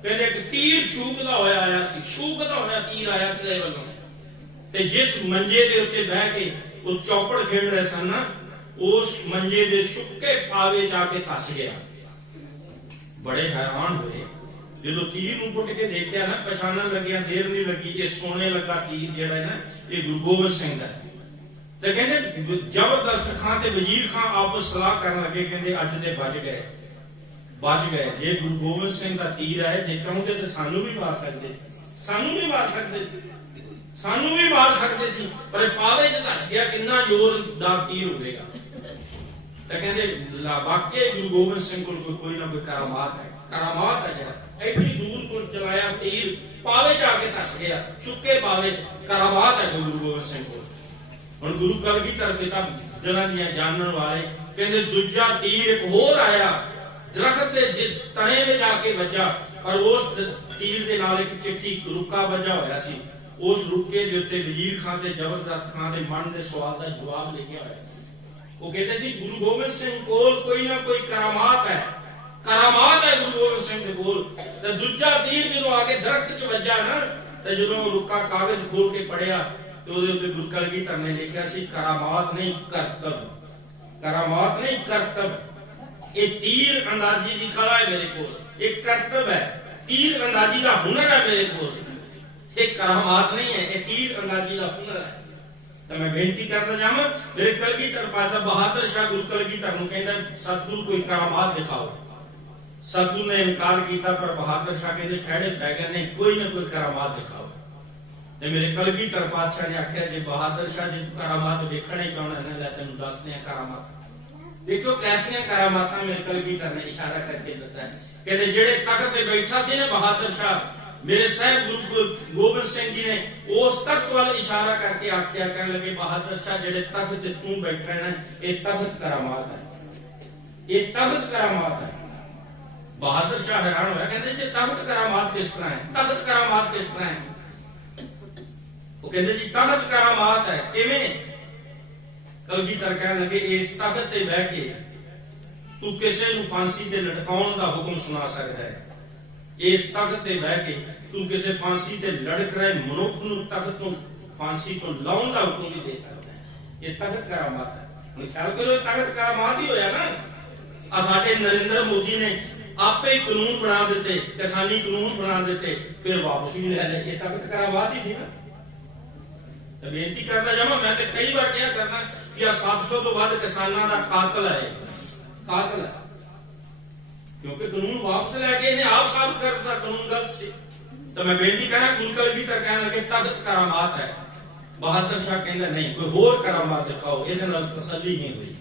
ਕਹਿੰਦੇ ਇੱਕ ਤੀਰ ਸ਼ੂਕਦਾ ਹੋਇਆ ਆਇਆ ਸੀ, ਸ਼ੂਕਦਾ ਹੋਇਆ ਤੀਰ ਆਇਆ ਕਿਲੇ ਵੱਲੋਂ, ਤੇ ਜਿਸ ਮੰਜੇ ਦੇ ਉੱਤੇ ਬਹਿ ਕੇ ਉਹ ਚੌਪੜ ਖੇਡ ਰਹੇ ਸਨ ਨਾ, ਉਸ ਮੰਜੇ ਦੇ ਸੁੱਕੇ ਪਾਵੇ ਜਾ ਕੇ ਧਸ ਗਿਆ। ਬੜੇ ਹੈਰਾਨ ਹੋਏ ਜਦੋਂ ਤੀਰ ਨੂੰ ਪੁੱਟ ਕੇ ਦੇਖਿਆ ਨਾ, ਪਛਾਣਨ ਲੱਗਿਆ, ਦੇਰ ਨਹੀਂ ਲੱਗੀ, ਇਹ ਸੋਨੇ ਲੱਗਾ ਤੀਰ ਜਿਹੜਾ ਹੈ ਨਾ, ਇਹ ਗੁਰੂ ਗੋਬਿੰਦ ਸਿੰਘ ਦਾ। ਤੇ ਕਹਿੰਦੇ ਜ਼ਬਰਦਸਤ ਖਾਨ ਤੇ ਵਜ਼ੀਰ ਖਾਨ ਆਪਸ ਸਲਾਹ ਕਰਨ ਲੱਗੇ, ਕਹਿੰਦੇ ਅੱਜ ਤੇ ਬਚ ਗਏ। ਜੇ ਗੁਰੂ ਗੋਬਿੰਦ ਸਿੰਘ ਦਾ ਤੀਰ ਹੈ, ਜੇ ਚਾਹੁੰਦੇ ਤਾਂ ਸਾਨੂੰ ਵੀ ਮਾਰ ਸਕਦੇ ਸੀ, ਸਾਨੂੰ ਵੀ ਮਾਰ ਸਕਦੇ ਸੀ, ਪਰ ਪਾਵੇ 'ਚ ਧਸ ਗਿਆ, ਕਿੰਨਾ ਜ਼ੋਰਦਾਰ ਤੀਰ ਹੋਵੇਗਾ। ਤਾਂ ਕਹਿੰਦੇ ਵਾਕਈ ਗੁਰੂ ਗੋਬਿੰਦ ਸਿੰਘ ਕੋਲ ਕੋਈ ਨਾ ਕੋਈ ਕਰਾਮਾਤ ਹੈ ਜਿਹੜਾ ਐਡੀ ਦੂਰ ਤੋਂ ਚਲਾਇਆ ਤੀਰ ਪਾਵੇ 'ਚ ਆ ਕੇ ਧਸ ਗਿਆ, ਚੁੱਕੇ ਪਾਵੇ 'ਚ। ਕਰਾਮਾਤ ਹੈ ਗੁਰੂ ਗੋਬਿੰਦ ਸਿੰਘ ਕੋਲ। ਹੁਣ ਗੁਰੂ ਕਲਗੀਧਰ ਪਿਤਾ ਜਨਾਂ ਦੀਆਂ ਜਾਣਨ ਵਾਲੇ ਕਹਿੰਦੇ ਦੂਜਾ ਤੀਰ ਇੱਕ ਹੋਰ ਆਇਆ, ਦਰਖਤ ਦੇ ਤਣੇ ਵਿੱਚ ਜਾ ਕੇ ਵੱਜਾ, ਪਰ ਉਸ ਤੀਰ ਦੇ ਨਾਲ ਇੱਕ ਚਿੱਟੀ ਰੁੱਕਾ ਵੱਜਾ ਹੋਇਆ ਸੀ। ਉਸ ਰੁੱਕੇ ਦੇ ਉੱਤੇ ਵਜ਼ੀਰ ਖਾਨ ਤੇ ਜ਼ਬਰਦਸਤ ਖਾਨ ਦੇ ਮਨ ਦੇ ਸਵਾਲ ਦਾ ਜਵਾਬ ਲਿਖਿਆ ਹੋਇਆ ਸੀ। ਉਹ ਕਹਿੰਦੇ ਸੀ ਗੁਰੂ ਗੋਬਿੰਦ ਸਿੰਘ ਕੋਲ ਕੋਈ ਨਾ ਕੋਈ ਕਰਾਮਾਤ ਹੈ ਗੁਰੂ ਗੋਬਿੰਦ ਸਿੰਘ ਦੇ ਕੋਲ। ਤੇ ਦੂਜਾ ਤੀਰ ਜਦੋਂ ਆ ਕੇ ਦਰਖਤ 'ਚ ਵੱਜਾ ਨਾ, ਤੇ ਜਦੋਂ ਰੁੱਕਾ ਕਾਗਜ਼ ਖੋਲ ਕੇ ਪੜਿਆ ਤੇ ਉਹਦੇ ਉੱਤੇ ਗੁਰੂ ਕਲਗੀਧਰ ਨੇ ਲਿਖਿਆ ਸੀ ਕਰਾਮਾਤ ਨਹੀਂ ਕਰਤਬ। ਇਹ ਤੀਰ ਅੰਦਾਜ਼ੀ ਦੀ ਕਲਾ ਹੈ ਮੇਰੇ ਕੋਲ, ਇਹ ਕਰਤਬ ਹੈ, ਤੀਰ ਅੰਦਾਜ਼ੀ ਦਾ ਹੁਨਰ ਹੈ ਮੇਰੇ ਕੋਲ। ਇਹ ਕਰਾਮਾਤ ਨਹੀਂ ਹੈ, ਇਹ ਤੀਰ ਅੰਦਾਜ਼ੀ ਦਾ ਹੁਨਰ ਹੈ। ਤਾਂ ਮੈਂ ਬੇਨਤੀ ਕਰਦਾ ਜਾਵਾਂ, ਮੇਰੇ ਕਲਗੀਧਰ ਪਾਤਸ਼ਾਹ ਬਹਾਦਰ ਸ਼ਾਹ ਗੁਰੂ ਕਲਗੀਧਰ ਨੂੰ ਕਹਿੰਦਾ ਸਤਿਗੁਰੂ ਕੋਈ ਕਰਾਮਾਤ ਦਿਖਾਓ। ਸਤਿਗੁਰੂ ਨੇ ਇਨਕਾਰ ਕੀਤਾ, ਪਰ ਬਹਾਦਰ ਸ਼ਾਹ ਕਹਿੰਦੇ ਖੜੇ ਪੈ ਗਏ, ਨਹੀਂ ਕੋਈ ਨਾ ਕੋਈ ਕਰਾਮਾਤ ਦਿਖਾਓ। ਤੇ ਮੇਰੇ ਕਲਗੀਧਰ ਪਾਤਸ਼ਾਹ ਨੇ ਆਖਿਆ ਜੇ ਬਹਾਦਰ ਸ਼ਾਹ ਜੀ ਕਰਾਮਾਤ ਵੇਖਣੇ ਚਾਹੁੰਦੇ ਨੇ, ਲੈ ਤੈਨੂੰ ਦੱਸਦੇ ਆ ਕਰਾਮਾਤ। ਦੇਖੋ ਕੈਸੀਆਂ ਕਰਾਮਾਤਾਂ ਮੇਰੇ ਕਲਗੀਧਰ ਨੇ ਇਸ਼ਾਰਾ ਕਰਕੇ ਦੱਸਿਆ। ਕਹਿੰਦੇ ਜਿਹੜੇ ਤਖਤ ਤੇ ਬੈਠਾ ਸੀ ਨਾ ਬਹਾਦਰ ਸ਼ਾਹ, ਮੇਰੇ ਸਾਹਿਬ ਗੁਰੂ ਗੋਬਿੰਦ ਸਿੰਘ ਜੀ ਨੇ ਉਸ ਤਖਤ ਵੱਲ ਇਸ਼ਾਰਾ ਕਰਕੇ ਆਖਿਆ, ਕਹਿਣ ਲੱਗੇ ਬਹਾਦਰ ਸ਼ਾਹ ਜਿਹੜੇ ਤਖਤ ਤੇ ਤੂੰ ਬੈਠਾ ਹੈ ਨਾ, ਇਹ ਤਖਤ ਕਰਾਮਾਤ ਹੈ। ਬਹਾਦਰ ਸ਼ਾਹ ਹੈਰਾਨ ਹੋਇਆ, ਕਹਿੰਦੇ ਜੇ ਤਖਤ ਕਰਾਮਾਤ ਕਿਸ ਤਰ੍ਹਾਂ ਹੈ? ਉਹ ਕਹਿੰਦੇ ਜੀ ਤਖਤ ਕਰਾਮਾਤ ਹੈ, ਕਿਵੇਂ? ਕਲਗੀਧਰ ਕਹਿਣ ਲੱਗੇ ਇਸ ਤਖਤ ਤੇ ਬਹਿ ਕੇ ਤੂੰ ਕਿਸੇ ਨੂੰ ਫਾਂਸੀ ਤੇ ਲਟਕਾਉਣ ਦਾ ਹੁਕਮ ਸੁਣਾ ਸਕਦਾ ਹੈ। ਇਸ ਤਖਤ ਤੇ ਬਹਿ ਕੇ ਤੂੰ ਕਿਸੇ ਫਾਂਸੀ ਤੇ ਲਟਕ ਰਹੇ ਮਨੁੱਖ ਨੂੰ ਤਖਤ ਤੋਂ ਫਾਂਸੀ ਤੋਂ ਲਾਉਣ ਦਾ ਹੁਕਮ ਵੀ ਦੇ ਸਕਦਾ ਹੈ। ਇਹ ਤਖਤ ਕਰਾਮਾਤ ਹੈ। ਹੁਣ ਖਿਆਲ ਕਰੋ, ਤਖਤ ਕਰਾਮਾਤ ਹੀ ਹੋਇਆ ਨਾ। ਆ ਸਾਡੇ ਨਰਿੰਦਰ ਮੋਦੀ ਨੇ ਆਪੇ ਹੀ ਕਾਨੂੰਨ ਬਣਾ ਦਿੱਤੇ, ਕਿਸਾਨੀ ਕਾਨੂੰਨ ਬਣਾ ਦਿੱਤੇ, ਫਿਰ ਵਾਪਸ ਵੀ ਲੈ ਲਏ। ਇਹ ਤਖਤ ਕਰਾਮਾਤ ਹੀ ਸੀ ਨਾ। ਤਾਂ ਬੇਨਤੀ ਕਰਦਾ ਜਾਵਾਂ, ਮੈਂ ਤੇ ਕਈ ਵਾਰ ਕਿਹਾ ਕਰਨਾ ਕਿ ਆ 700 ਤੋਂ ਵੱਧ ਕਿਸਾਨਾਂ ਦਾ ਕਾਤਲ ਹੈ, ਕਿਉਂਕਿ ਕਾਨੂੰਨ ਵਾਪਸ ਲੈ ਕੇ ਇਹਨੇ ਆਪ ਸਾਬਤ ਕਰ ਦਿੱਤਾ ਕਾਨੂੰਨ ਗਲਤ ਸੀ। ਤਾਂ ਮੈਂ ਬੇਨਤੀ ਕਰਾਂ, ਗੁਰੂ ਕਲਗੀਧਰ ਕਹਿਣ ਲੱਗੇ ਤਖਤ ਕਰਾਮਾਤ ਹੈ। ਬਹਾਦਰ ਸ਼ਾਹ ਕਹਿੰਦਾ ਨਹੀਂ, ਕੋਈ ਹੋਰ ਕਰਾਮਾਤ ਦਿਖਾਓ। ਇਹਦੇ ਨਾਲ ਤਸੱਲੀ ਨਹੀਂ ਹੋਈ।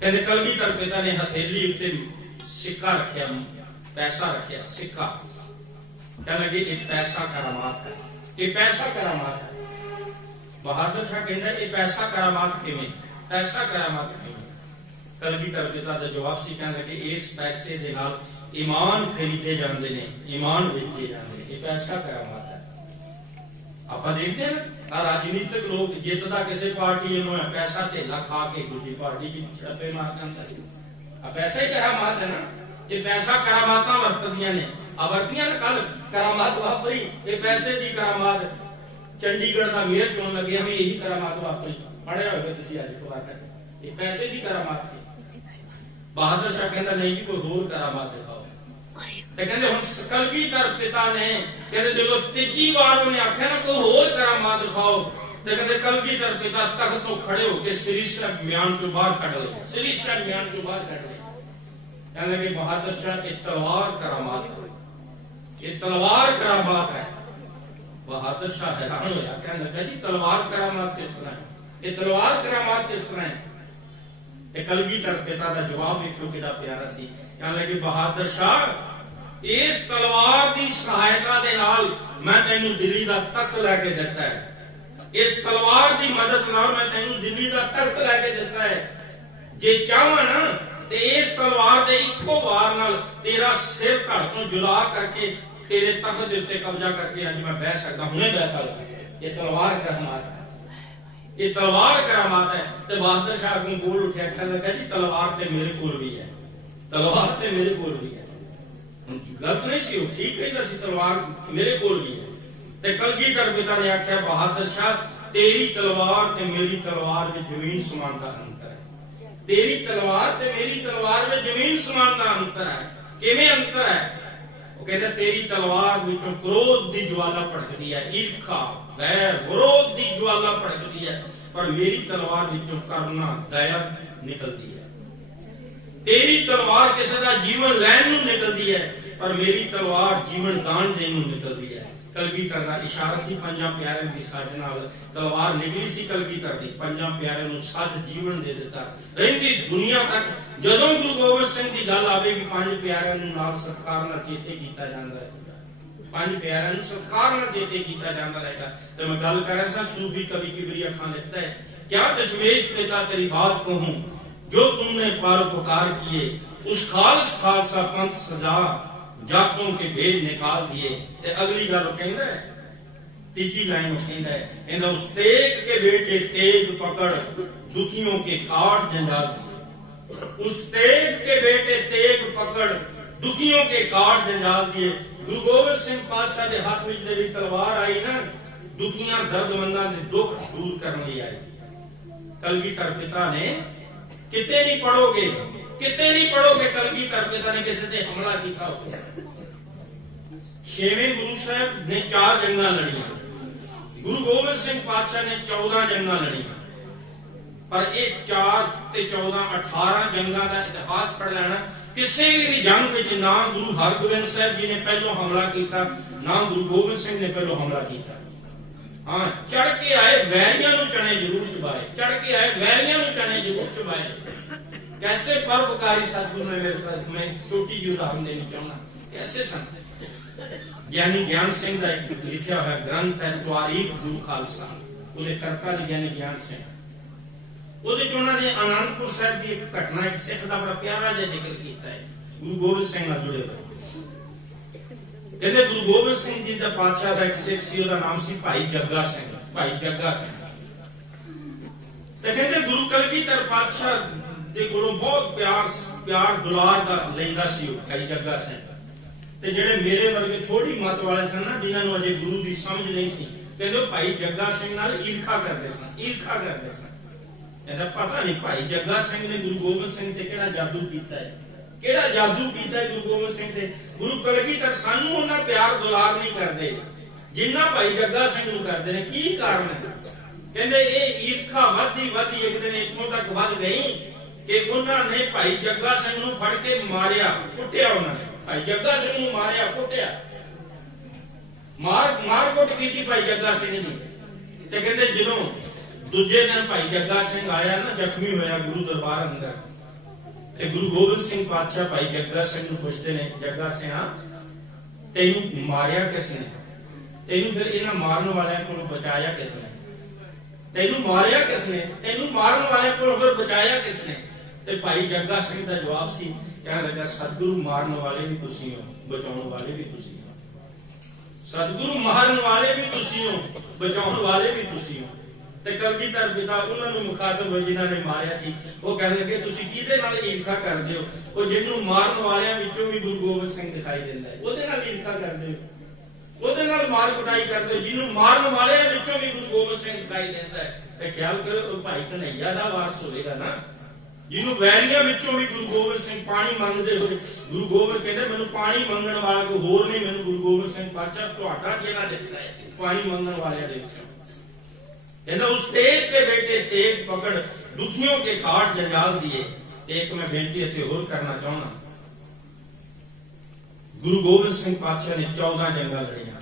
ਕਹਿੰਦੇ ਕਲਗੀਧਰ ਪਿਤਾ ਨੇ ਹਥੇਲੀ ਉੱਤੇ ਸਿੱਕਾ ਰੱਖਿਆ, ਪੈਸਾ ਰੱਖਿਆ, ਸਿੱਕਾ। ਕਹਿਣ ਲੱਗੇ ਇਹ ਪੈਸਾ ਕਰਾਮਾਤ ਹੈ। ਬਹਾਦਰ ਸ਼ਾਹ ਕਹਿੰਦਾ ਇਹ ਪੈਸਾ ਕਰਾਮਾਤ ਕਿਵੇਂ? ਕਲਗੀਧਰ ਪਿਤਾ ਦਾ ਜਵਾਬ ਸੀ, ਕਹਿਣ ਲੱਗੇ ਇਸ ਪੈਸੇ ਦੇ ਨਾਲ ਈਮਾਨ ਖਰੀਦੇ ਜਾਂਦੇ ਨੇ, ਈਮਾਨ ਵੇਚੇ ਜਾਂਦੇ ਨੇ, ਇਹ ਪੈਸਾ ਕਰਾਮਾਤ ਹੈ। ਆਪਾਂ ਦੇਖਦੇ ਹਾਂ ਆ ਰਾਜਨੀਤਿਕ ਲੋਕ ਜਿੱਤਦਾ ਕਿਸੇ ਪਾਰਟੀ ਨੂੰ ਪੈਸਾ ਧੇਲਾ ਖਾ ਕੇ ਦੂਜੀ ਪਾਰਟੀ ਦੀ ਛੱਪੇ ਮਾਰ ਜਾਂਦਾ। ਆ ਪੈਸਾ ਹੀ ਕਰਾਮਾਤ ਹੈ ਨਾ। ਇਹ ਪੈਸਾ ਕਰਾਮਾਤਾਂ ਵਰਤਦੀਆਂ ਨੇ, ਵਰਤੀਆਂ ਨੇ। ਕੱਲ ਕਰਾਮਾਤ ਵਾਪਰੀ, ਇਹ ਪੈਸੇ ਦੀ ਕਰਾਮਾਤ। ਚੰਡੀਗੜ੍ਹ ਦਾ ਮੇਅਰ ਚੁਣ ਲੱਗਿਆ ਵੀ ਇਹੀ ਕਰਾਮਾਤ ਵਾਪਰੀ। ਪੜਿਆ ਹੋਵੇ ਤੁਸੀਂ ਅੱਜ ਵਾਕਿਆ, ਇਹ ਪੈਸੇ ਦੀ ਕਰਾਮਾਤ ਸੀ। ਬਹਾਦਰ ਸ਼ਾਹ ਕਹਿੰਦਾ ਨਹੀਂ ਜੀ, ਕੋਈ ਹੋਰ ਕਰਾਮਾਤ ਦਿਖਾਓ। ਤੇ ਕਹਿੰਦੇ ਹੁਣ ਕਲਗੀਧਰ ਪਿਤਾ ਨੇ ਕਹਿੰਦੇ ਜਦੋਂ ਤੀਜੀ ਵਾਰ ਉਹਨੇ ਆਖਿਆ ਨਾ ਕੋਈ ਹੋਰ ਕਰਾਮਾਤ ਦਿਖਾਓ, ਤੇ ਕਹਿੰਦੇ ਕਲਗੀਧਰ ਪਿਤਾ ਤਖਤ ਤੋਂ ਖੜੇ ਹੋ ਕੇ ਸ੍ਰੀਸਰ ਮਿਆਨ ਚੋਂ ਬਾਹਰ ਕੱਢ ਲਏ। ਕਹਿਣ ਲੱਗੇ ਬਹਾਦਰ ਸ਼ਾਹ ਇਹ ਤਲਵਾਰ ਕਰਾਮਾਤ ਹੈ। ਬਹਾਦਰ ਸ਼ਾਹ ਹੈਰਾਨ ਹੋਇਆ, ਕਹਿਣ ਲੱਗਾ ਜੀ ਤਲਵਾਰ ਕਰਾਮਾਤ ਕਿਸ ਤਰ੍ਹਾਂ ਹੈ? ਇਹ ਤਲਵਾਰ ਕਰਾਮਾਤ ਕਿਸ ਤਰ੍ਹਾਂ ਹੈ? ਤੇ ਕਲਗੀਧਰ ਪਿਤਾ ਦਾ ਜਵਾਬ ਵੇਖੋ ਕਿੰਨਾ ਪਿਆਰਾ ਸੀ। ਕਹਿਣ ਲੱਗੇ ਬਹਾਦਰ ਸ਼ਾਹ ਇਸ ਤਲਵਾਰ ਦੀ ਸਹਾਇਤਾ ਦੇ ਨਾਲ ਮੈਂ ਤੈਨੂੰ ਦਿੱਲੀ ਦਾ ਤਖਤ ਲੈ ਕੇ ਦਿੱਤਾ ਹੈ। ਇਸ ਤਲਵਾਰ ਦੀ ਮਦਦ ਨਾਲ ਮੈਂ ਤੈਨੂੰ ਦਿੱਲੀ ਦਾ ਤਖਤ ਲੈ ਕੇ ਦਿੱਤਾ ਹੈ। जे चाहवा ना ते इस तलवार दे इक्को वार नाल तेरा सिर धड़ तो जुला करके तेरे तख्त दे उत्ते कब्जा करके अज मैं बह सकदा, हुणे बह सकदा। ये तलवार करामात है, ये तलवार करामात है। ते बहादुर शाह को बोल उठे, कहने लगा जी तलवार ते मेरे कोल भी है, तलवार ते मेरे कोल भी है। गलत नहीं सी, ठीक कहता सी, तलवार मेरे कोल भी है। ते कलगीधर पिता ने आख्या बहादुर शाह तेरी तलवार ते मेरी तलवार में जमीन समान का अंतर है, तेरी तलवार ते मेरी तलवार में जमीन समान का अंतर है। किवें अंतर है? वो कहते तेरी तलवार विचों क्रोध दी ज्वाला भड़कदी है, ईर्खा वैर विरोध दी ज्वाला भड़कदी है, पर मेरी तलवार विचों करुणा दया निकलती है। तेरी तलवार किसी का जीवन लैन नूं निकलती है, पर मेरी तलवार जीवन दान देने नूं निकलती है। कलगीधर का इशारा सी, पंजा प्यारे की सज नाल तलवार निकली सी कलगीधर की, पंजा प्यारे नूं सज जीवन दे दिता। रहिंदी दुनिया तक जदों गुरु गोबिंद सिंह की गल आवेगी, पंज प्यारे नूं नाल सत्कार नाल चेते कीता जांदा है, पंज प्यारे नूं सत्कार नाल चेते कीता जांदा रहेगा। ते मैं गल कर रहा सूफी कवि किबरिया खान लिखता है, क्या दशमेश पिता तेरी बात कहूं जो तुमने परोपकार किए, उस खालसा पंथ सजा जातों के भेद निकाल दिए। अगली गल कहता है, तीजी लाइन कहता है, इन्हें उस तेग के बेटे तेग पकड़ दुखियों के काट जंजाल दिए, उस तेग के बेटे तेग पकड़ दुखियों के काट जंजाल दिए। गुरु गोबिंद सिंह पातशाह के हाथ में जी तलवार आई ना, दुखियां दर्दमंदा के दुख दूर करने आई। कलगीधर पिता ने किते नहीं पढ़ोगे, किते नहीं पढ़ोगे, कलगीधर पिता ने किसी ने हमला किया। छेवें गुरु साहब ने 4 जंगा लड़िया, गुरु गोबिंद सिंह पातशाह ने 14 जंगा लड़िया, पर ये 4 ते 14 18 जंगा का इतिहास पढ़ लेना। किसी भी जंग में ना गुरु हरगोबिंद साहब जी ने पहलो हमला किया, ना गुरु गोबिंद सिंह ने पहलो हमला किया। हाँ, चढ़ के आए वैरियां नूं चने जरूर चबाए, चढ़ के आए वैरियां नूं चने जरूर चबाए। कैसे परोपकारी सतगुरु ने मेरे साथ, मैं छोटी जी उदाहरण देनी चाहूंगा, कैसे संत ज्ञानी ज्ञान सिंह का लिखा हुआ ग्रंथ है तारीख गुरु खालसा, उसके कर्ता जी ज्ञानी ज्ञान सिंह, उन्होंने आनंदपुर साहब की एक घटना, एक सिख का बड़ा प्यारा जिहा जिक्र किया है, गुरु गोबिंद सिंह नाल जुड़े हुए। कहते गुरु गोबिंद सिंह जी का पातशाह का एक सिख सी, उसका नाम सी भाई जग्गा सिंह, भाई जग्गा सिंह। तो कहते गुरु कलगीधर पातशाह दे कोलों बहुत प्यार दुलार का लैंदा सी भाई जग्गा सिंह। ते जेड़े मेरे वर्गे थोड़ी मत वाले सन ना, जिन्होंने अजे गुरु की समझ नहीं सी, कहते भाई जग्गा सिंह नाल ईर्खा करते सन, ईर्खा करते सन। कहता पता नहीं भाई जग्गा सिंह ने गुरु गोबिंद सिंह ते केड़ा जादू कीता है, केड़ा जादू कीता है गुरु गोबिंद सिंह ते। गुरु कलगीधर सानू उन्हां प्यार दुलार नहीं करते जिन्ना भाई जग्गा सिंह नूं करदे ने। की कारण है? कहंदे ये ईर्खा वधी वधी एक दिन इत्थों तक वध गई कि उन्होंने भाई जग्गा सिंह नूं फड़ के मारिया, कुटिया। उन्होंने भाई जग्गा सिंह नूं मारिया, कुटिया, मार कुट की भाई जग्गा सिंह ने। ते कहंदे जदों दूजे दिन भाई जग्गा सिंह आया ना, जख्मी होया गुरु दरबार अंदर, ते गुरु गोबिंद सिंह पातशाह भाई जग्गा सिंह नूं पुछदे ने, जग्गा सिंह तेनू मारिया किसने, तेनू फिर इन्हां मारन वालियां कोलों बचाया किसने, तेनू मारिया किसने, तेनू मारन वालियां कोलों फिर बचाया किसने? ते भाई जग्गा सिंह का जवाब सी, कहने लगा सतगुरु मारन वाले भी तुसीं हो, बचाउण वाले भी तुसीं हो, सतगुरु मारन वाले भी तुसीं हो, बचाउण वाले भी तुसीं हो। ते कलगीधर पिता उन्होंने मुखातब होए जिन्होंने मारिया सी, वो कहने लगे तुसीं किहदे नाल ईर्खा करदे हो? वो जिन्नू मारन वालियां विचों भी गुरु गोबिंद सिंह दिखाई दिंदा है, ओहदे नाल ईर्खा करदे हो, ओहदे नाल मार कुटाई करदे हो, जिन्नू मारन वालियां विचों भी गुरु गोबिंद सिंह दिखाई दिंदा है। ते ख्याल करो भाई कन्हैया दा वारस होएगा ना, जिन्नू वैरियां विचों भी गुरु गोबिंद सिंह पानी मंगदे होए, गुरु गोबिंद कहंदे मैनूं पानी मंगण वाला कोई होर नहीं, मैनूं गुरु गोबिंद सिंह पातशाह तुहाडा किहड़ा दिखदा है पानी मंगण वालियां दे विचों। उस तेग के बेटे तेग पकड़ दुखियों के काट जंजाल दिए। एक मैं बेनती इत्थे होर करना चाहना, गुरु गोबिंद सिंह पातशाह ने 14 जंगा लड़िया,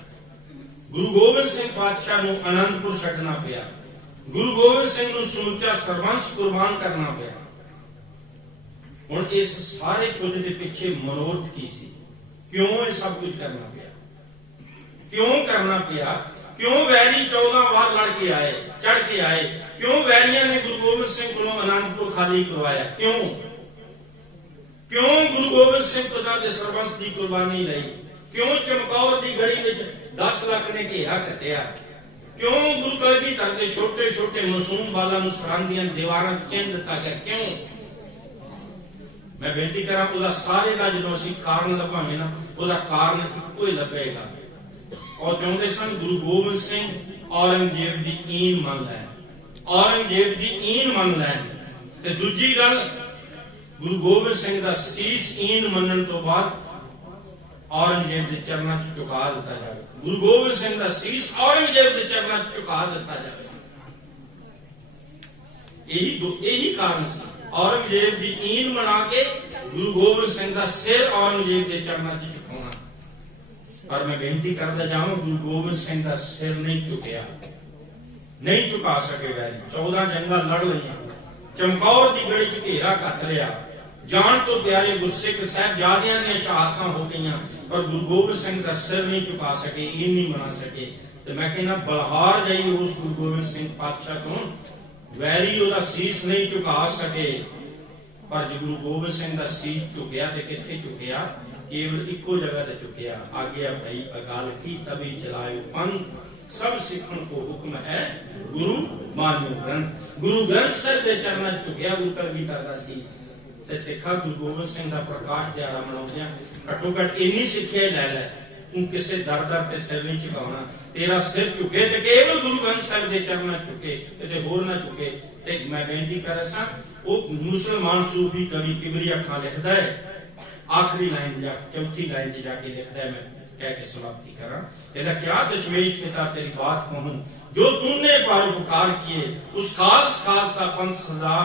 गुरु गोबिंद सिंह पातशाह नूं आनंदपुर छड्डना पिया, गुरु गोबिंद सिंह नूं समूचा सरबंस कुर्बान करना पिया। हुण इस सारे कुछ दे पिछे मनोरथ की सी? क्यों ये सब कुछ करना पिया? क्यों करना पिया? क्यों वैरी 14 वार लड़ के आए? चढ़ के आए। क्यों वैरिया ने गुरु गोबिंद सिंह को आनंद को खाली करवाया? क्यों क्यों गुरु गोबिंद सिंह पिता के सरबंस की कुर्बानी ली? क्यों चमकौर की गड़ी में 10 लाख ने घेरा कटिया? क्यों गुरु कलगीधर के छोटे छोटे मासूम बालों सरहद दी दीवारां चिन्ह दिता गया? क्यों? मैं बेनती करा उसका सारे का जो असं कारण लभावे ना उसका कारण इको ही लभेगा। और चाहते सन गुरु गोबिंद सिंह औरंगजेब की ईन मन लैन, औरंगजेब की ईन मन लैन। ते दूजी गल गुरु गोबिंद सिंह का सीस ईन मनन तो बाद औरंगजेब के चरणों च झुका दिता जाए। गुरु गोबिंद सिंह का सीस औरंगजेब के चरणों च झुका दिता जाए। यही कारण से औरंगजेब की ईन बना के गुरु गोबिंद सिंह का सिर औरंगजेब के चरणों च झुकाना। पर मैं बेनती करता जाऊं गुरु गोबिंद सिंह का सिर नहीं झुकया, नहीं झुका सके। 14 जंगा लड़ लिया, चमकौर की गड़ी च घेरा कट लिया, जान तो प्यारे गुरसिख साहिबजादियां दी शहादतां हो गई, पर गुरु गोबिंद सिंह का सिर नहीं झुका सके, ईन नहीं बना सके। तो मैं कहना बलहार जाइए उस गुरु गोबिंद सिंह पातशाह को, वैरी उसका सीस नहीं झुका सके। पर जो गुरु गोबिंद सिंह का सीस झुकया तो किथे झुकया? केवल इको जगह ते झुकया। आज्ञा भई अकाल की तभी चलायो पंथ, सब सिखन को हुक्म है गुरु मान्यो ग्रंथ। गुरु ग्रंथ साहिब के चरणों च झुकया गुरु कलगीधर दा सीस। ते सिखा गुरु गोबिंद सिंह का प्रकाश दिहाड़ा मनाउंदियां घट्टो घट इन्नी सिक्ख्या लै लै, तू किसी दर दर ते सिर नहीं झुकाउणा। तेरा सिर झुके तो केवल गुरु ग्रंथ साहिब के चरणों च झुके, ते होर ना झुके। ते मैं बेनती कर रहा वो मुसलमान सूफी कवि किबरिया खां लिखता है, आखिरी लाइन या चौथी लाइन च जाके लिखता है, मैं कह के समाप्ति करा। कहता क्या दशमेश पिता तेरी बात कहूं, जो तूने परोपकार किए उस खास खालसा पंथ सदा,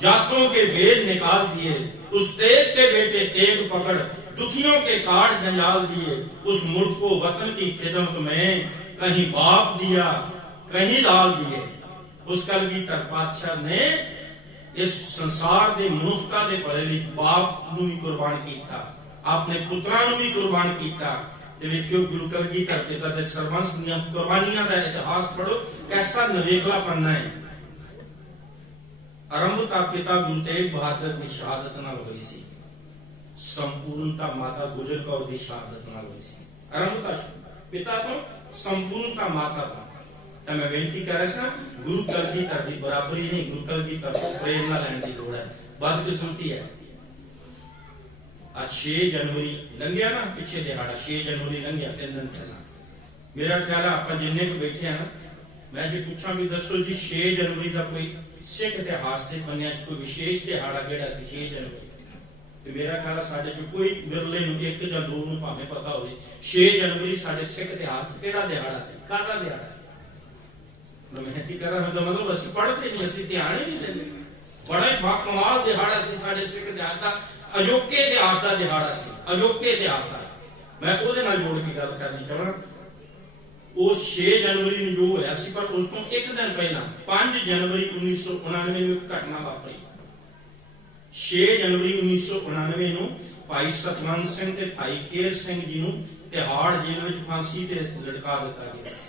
जातों के भेद निकाल दिए, उस तेग के बेटे तेग पकड़, दुखियों के काट जंजाल दिए, उस मुल्क को वतन की खिदमत में कहीं बाप दिया कहीं लाल दिए। उस कलगीधर पातशाह ने इस संसार के मनुखता के भले लिए बाप नूं भी कुर्बान किया, अपने पुत्रां नूं भी कुर्बान किया। देखियो गुरु कलगीधर पिता के सरबंस दी कुर्बानियां का इतिहास पढ़ो, कैसा नवेकला पन्ना है। आरंभता पिता गुरु तेग बहादुर की शहादत नाल हुई सी, संपूर्णता माता गुजर कौर की शहादत नाल हुई सी। आरंभता पिता तो संपूर्णता माता था। तो मैं बेनती कर रहा गुरु कलगीधर की बराबरी नहीं, गुरु कलगीधर को प्रेरणा लेने की लोड़ है। बदकिस्मती है आज 6 जनवरी लंघिया ना, पिछले दिहाड़ा 6 जनवरी लंघिया 3 दिन पहला। मेरा ख्याल है आप जिन्ने को बैठे हैं ना, मैं जो पूछा भी दसो जी 6 जनवरी का कोई सिख इतिहास के पन्निया कोई विशेष दिहाड़ा केड़ा सी 6 जनवरी? तो मेरा ख्याल है साडे जो कोई विरले नूं 1 या 2 नूं भावें पता होवे 6 जनवरी साडे सिख इतिहास केड़ा दिहाड़ा सी, काहदा दिहाड़ा सी। मेहनती कर रहा मतलब असं पढ़ते नहीं, असं ध्यान ही नहीं देंगे। बड़ा ही कमाल दिहाड़ा से साढ़े सिख इतिहास का, अजोके इतिहास का दिहाड़ा से, अजोके इतिहास का। मैं ਉਹਦੇ ਨਾਲ जोड़ के गल करनी चाहना। उस 6 जनवरी ਨੂੰ जो होया सी, पर उस ਤੋਂ 1 दिन पहला 5 जनवरी 1999 ਨੂੰ घटना वापरी। 6 जनवरी 1999 ਨੂੰ भाई सतवंत सिंह ਤੇ भाई केर सिंह जी ਨੂੰ तिहाड़ जेल ਵਿੱਚ फांसी ਤੇ लटका ਦਿੱਤਾ ਗਿਆ।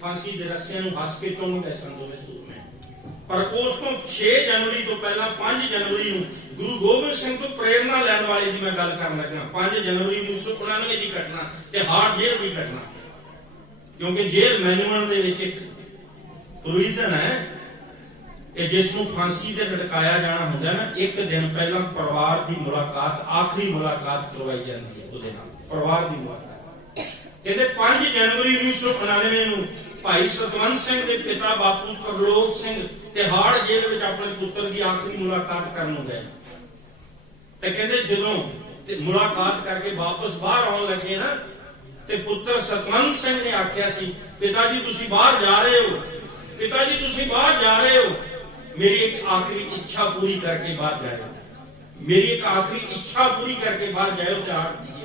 फांसी के रस्सियां हस के चुम गए सन दोवें सूरमे। पर उस 6 जनवरी तो पहला 5 जनवरी गुरु गोबिंद सिंह तो प्रेरणा लैन वाले की मैं गल कर लगा। 5 जनवरी 1999 की घटना तिहाड़ जेल की घटना, क्योंकि जेल मैनुअल के प्रोविजन है जिसनों फांसी से लटकाया जाना होंगे ना, 1 दिन पहला परिवार की मुलाकात, आखिरी मुलाकात करवाई जाती है। परिवार की मुलाकात कहते 5 जनवरी 1999 भाई सतवंत सिंह के पिता बापू तरलोक सिंह तिहाड़ जेल में अपने पुत्र की आखिरी मुलाकात करने गए। तो कहते जो मुलाकात करके वापस बाहर आने लगे ना, तो पुत्र सतवंत सिंह ने आख्या सी, पिताजी तुसी बाहर जा रहे हो, पिताजी तुसी बाहर जा रहे हो, मेरी एक आखिरी इच्छा पूरी करके बाहर जाए, मेरी एक आखिरी इच्छा पूरी करके बाहर जाए तिहाड़ दीजिए।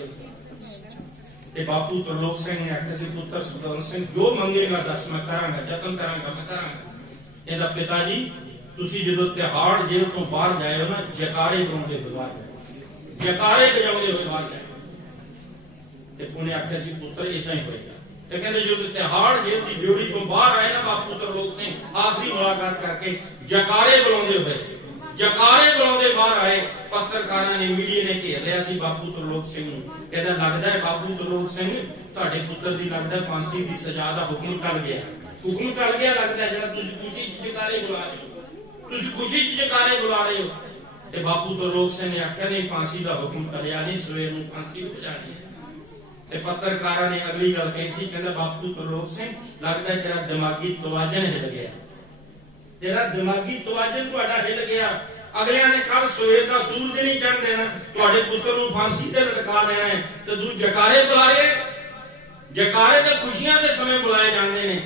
बापू तरलोक सिंह ने आख्या सी, पुत्र सतवंत सिंह जो मंगेगा दस मैं करांगा, जतन करांगा, मैं करांगा। ਇਹਦਾ पिता जी ਤੁਸੀਂ ਜਦੋਂ ਤਿਹਾੜ ਜੇਲ੍ਹ ਤੋਂ ਬਾਹਰ ਜਾਏ ਹੋ ਨਾ, ਜਕਾਰੇ ਗਾਉਂਦੇ ਹੋਏ ਬਾਹਰ ਜਾਏ, ਜਕਾਰੇ ਵਜਾਉਂਦੇ ਹੋਏ ਬਾਹਰ ਜਾਏ। ਤੇ ਉਹਨੇ ਆਖਿਆ ਸੀ ਪੁੱਤਰ ਇਦਾਂ ਹੀ ਹੋਏਗਾ। ਤੇ ਕਹਿੰਦੇ ਜਦੋਂ ਤਿਹਾੜ ਜੇਲ੍ਹ ਦੀ ਡਿਊਟੀ ਤੋਂ ਬਾਹਰ ਆਏ ਨਾ ਬਾਪੂ ਤਰਲੋਕ ਸਿੰਘ, ਆਖਰੀ ਮੁਲਾਕਾਤ ਕਰਕੇ ਜਕਾਰੇ ਬੁਲਾਉਂਦੇ ਬਾਹਰ ਆਏ। ਪੱਤਰਕਾਰਾਂ ਨੇ, ਮੀਡੀਆ ਨੇ ਘੇਰ ਲਿਆ ਸੀ ਬਾਪੂ ਤਰਲੋਕ ਸਿੰਘ ਨੂੰ। ਕਹਿੰਦਾ ਲੱਗਦਾ ਹੈ ਬਾਪੂ ਤਰਲੋਕ ਸਿੰਘ ਤੁਹਾਡੇ ਪੁੱਤਰ ਦੀ ਲੱਗਦਾ ਫਾਂਸੀ ਦੀ ਸਜ਼ਾ ਦਾ ਹੁਕਮ ਟਲ ਗਿਆ ਲੱਗਦਾ, ਜਿਹੜਾ ਤੁਸੀਂ ਖੁਸ਼ੀ ਚ ਜਕਾਰੇ ਬੁਲਾ ਰਹੇ ਹੋ। ਤੇ ਬਾਪੂ ਤਰਲੋਕ ਸਿੰਘ ਨੇ ਆਖਿਆ ਨਹੀਂ, ਫਾਂਸੀ ਦਾ ਹੁਕਮ ਟਲਿਆ ਨਹੀਂ, ਸਵੇਰ ਨੂੰ ਫਾਂਸੀ ਹੋ ਜਾਣੀ। ਤੇ ਪੱਤਰਕਾਰਾਂ ਨੇ ਅਗਲੀ ਗੱਲ ਕਹੀ ਸੀ, ਕਹਿੰਦਾ ਬਾਪੂ ਤਰਲੋਕ ਸਿੰਘ ਲੱਗਦਾ ਜਿਹੜਾ ਦਿਮਾਗੀ ਤਵਾਜ਼ਨ ਹਿੱਲ ਗਿਆ, ਤੁਹਾਡਾ ਹਿੱਲ ਗਿਆ। ਅਗਲਿਆਂ ਨੇ ਕੱਲ ਸਵੇਰ ਦਾ ਸੂਰਜ ਨਹੀਂ ਚੜ੍ਹ ਦੇਣਾ, ਤੁਹਾਡੇ ਪੁੱਤਰ ਨੂੰ ਫਾਂਸੀ ਤੇ ਲਟਕਾ ਦੇਣਾ ਹੈ, ਤੇ ਤੂੰ ਜਕਾਰੇ ਬੁਲਾ ਰਹੇ। ਜਕਾਰੇ ਤੇ ਖੁਸ਼ੀਆਂ ਦੇ ਸਮੇਂ ਬੁਲਾਏ ਜਾਂਦੇ ਨੇ।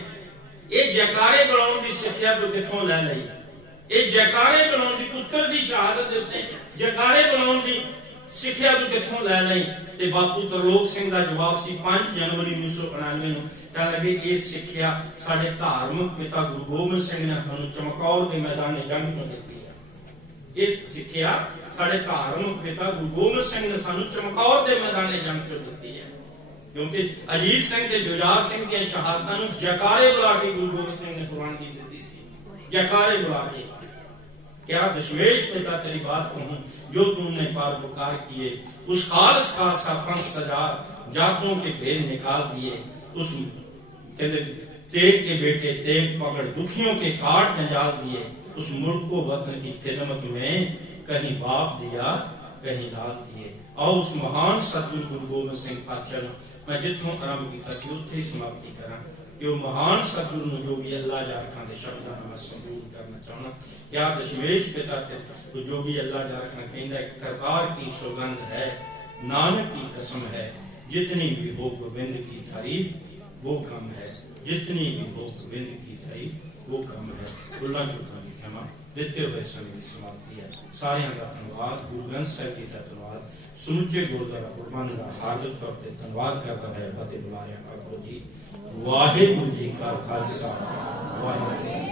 ਇਹ ਜਕਾਰੇ ਬੁਲਾਉਣ ਦੀ ਸਿੱਖਿਆ ਤੂੰ ਕਿੱਥੋਂ ਲੈ ਲਈ? ਇਹ ਜਕਾਰੇ ਬੁਲਾਉਣ ਦੀ, ਪੁੱਤਰ ਦੀ ਸ਼ਹਾਦਤ ਦੇ ਉੱਤੇ ਜਕਾਰੇ ਬੁਲਾਉਣ ਦੀ ਸਿੱਖਿਆ ਤੂੰ ਕਿੱਥੋਂ ਲੈ ਲਈ? ਤੇ ਬਾਪੂ ਤਰਲੋਕ ਸਿੰਘ ਦਾ ਜਵਾਬ ਸੀ 5 ਜਨਵਰੀ 1999 ਨੂੰ, ਕਹਿਣ ਲੱਗੇ ਇਹ ਸਿੱਖਿਆ ਸਾਡੇ ਧਾਰਮਿਕ ਪਿਤਾ ਗੁਰੂ ਗੋਬਿੰਦ ਸਿੰਘ ਨੇ ਸਾਨੂੰ ਚਮਕੌਰ ਦੇ ਮੈਦਾਨੇ ਜੰਗ ਤੋਂ ਦਿੱਤੀ ਹੈ। ਇਹ ਸਿੱਖਿਆ ਸਾਡੇ ਧਾਰਮਿਕ ਪਿਤਾ ਗੁਰੂ ਗੋਬਿੰਦ ਸਿੰਘ ਨੇ ਸਾਨੂੰ ਚਮਕੌਰ ਦੇ ਮੈਦਾਨੇ ਜੰਗ ਤੋਂ ਦਿੱਤੀ ਹੈ। ਕਿਉਂਕਿ ਅਜੀਤ ਸਿੰਘ ਤੇ ਜੁਝਾਰ ਸਿੰਘ ਦੀਆਂ ਸ਼ਹਾਦਤਾਂ ਨੂੰ ਜਕਾਰੇ ਬੁਲਾ ਕੇ ਗੁਰੂ ਗੋਬਿੰਦ ਸਿੰਘ ਨੇ ਕੁਰਬਾਨੀ ਦਿੱਤੀ ਸੀ। जयकारे बुला के, क्या दशमेश पिता तेरी बात कहूं जो तुमने पारोपकार किए, उस खालस खालसा पंथ सजा जातों के भेद निकाल दिए, उस तेग के बेटे तेग पकड़ दुखियों के काट जंजाल दिए, उस मुल्क को वतन की खिदमत में कहीं बाप दिया कहीं लाल दिए। और उस महान सतगुरु गुरु गोबिंद सिंह पातशाह मैं जितों आरंभ किया सी उत्थे समाप्ति करा कि महान सतगुरु जो भी अल्लाह जारखा के शब्दों में मैं संबोध करना चाहना। क्या दशमेश पिता तो जो भी अल्लाह जारखा कहता करतार की सौगंध है, नानक की कसम है, जितनी भी हो गोविंद की तारीफ वो कम है, जितनी भी हो गोविंद की तारीफ वो कम है। भुल्ला चुका की क्षमा देते हुए समय समाप्ति है। सारियां का धन्यवाद, गुरु ग्रंथ साहिब जी का धन्यवाद, सुनुचे गुरुद्वारा कुर्बानी का हार्दिक तौर पर धन्यवाद करता है। फतेह बुला रहे जी, वाहिगुरु जी का खालसा वाहिगुरु।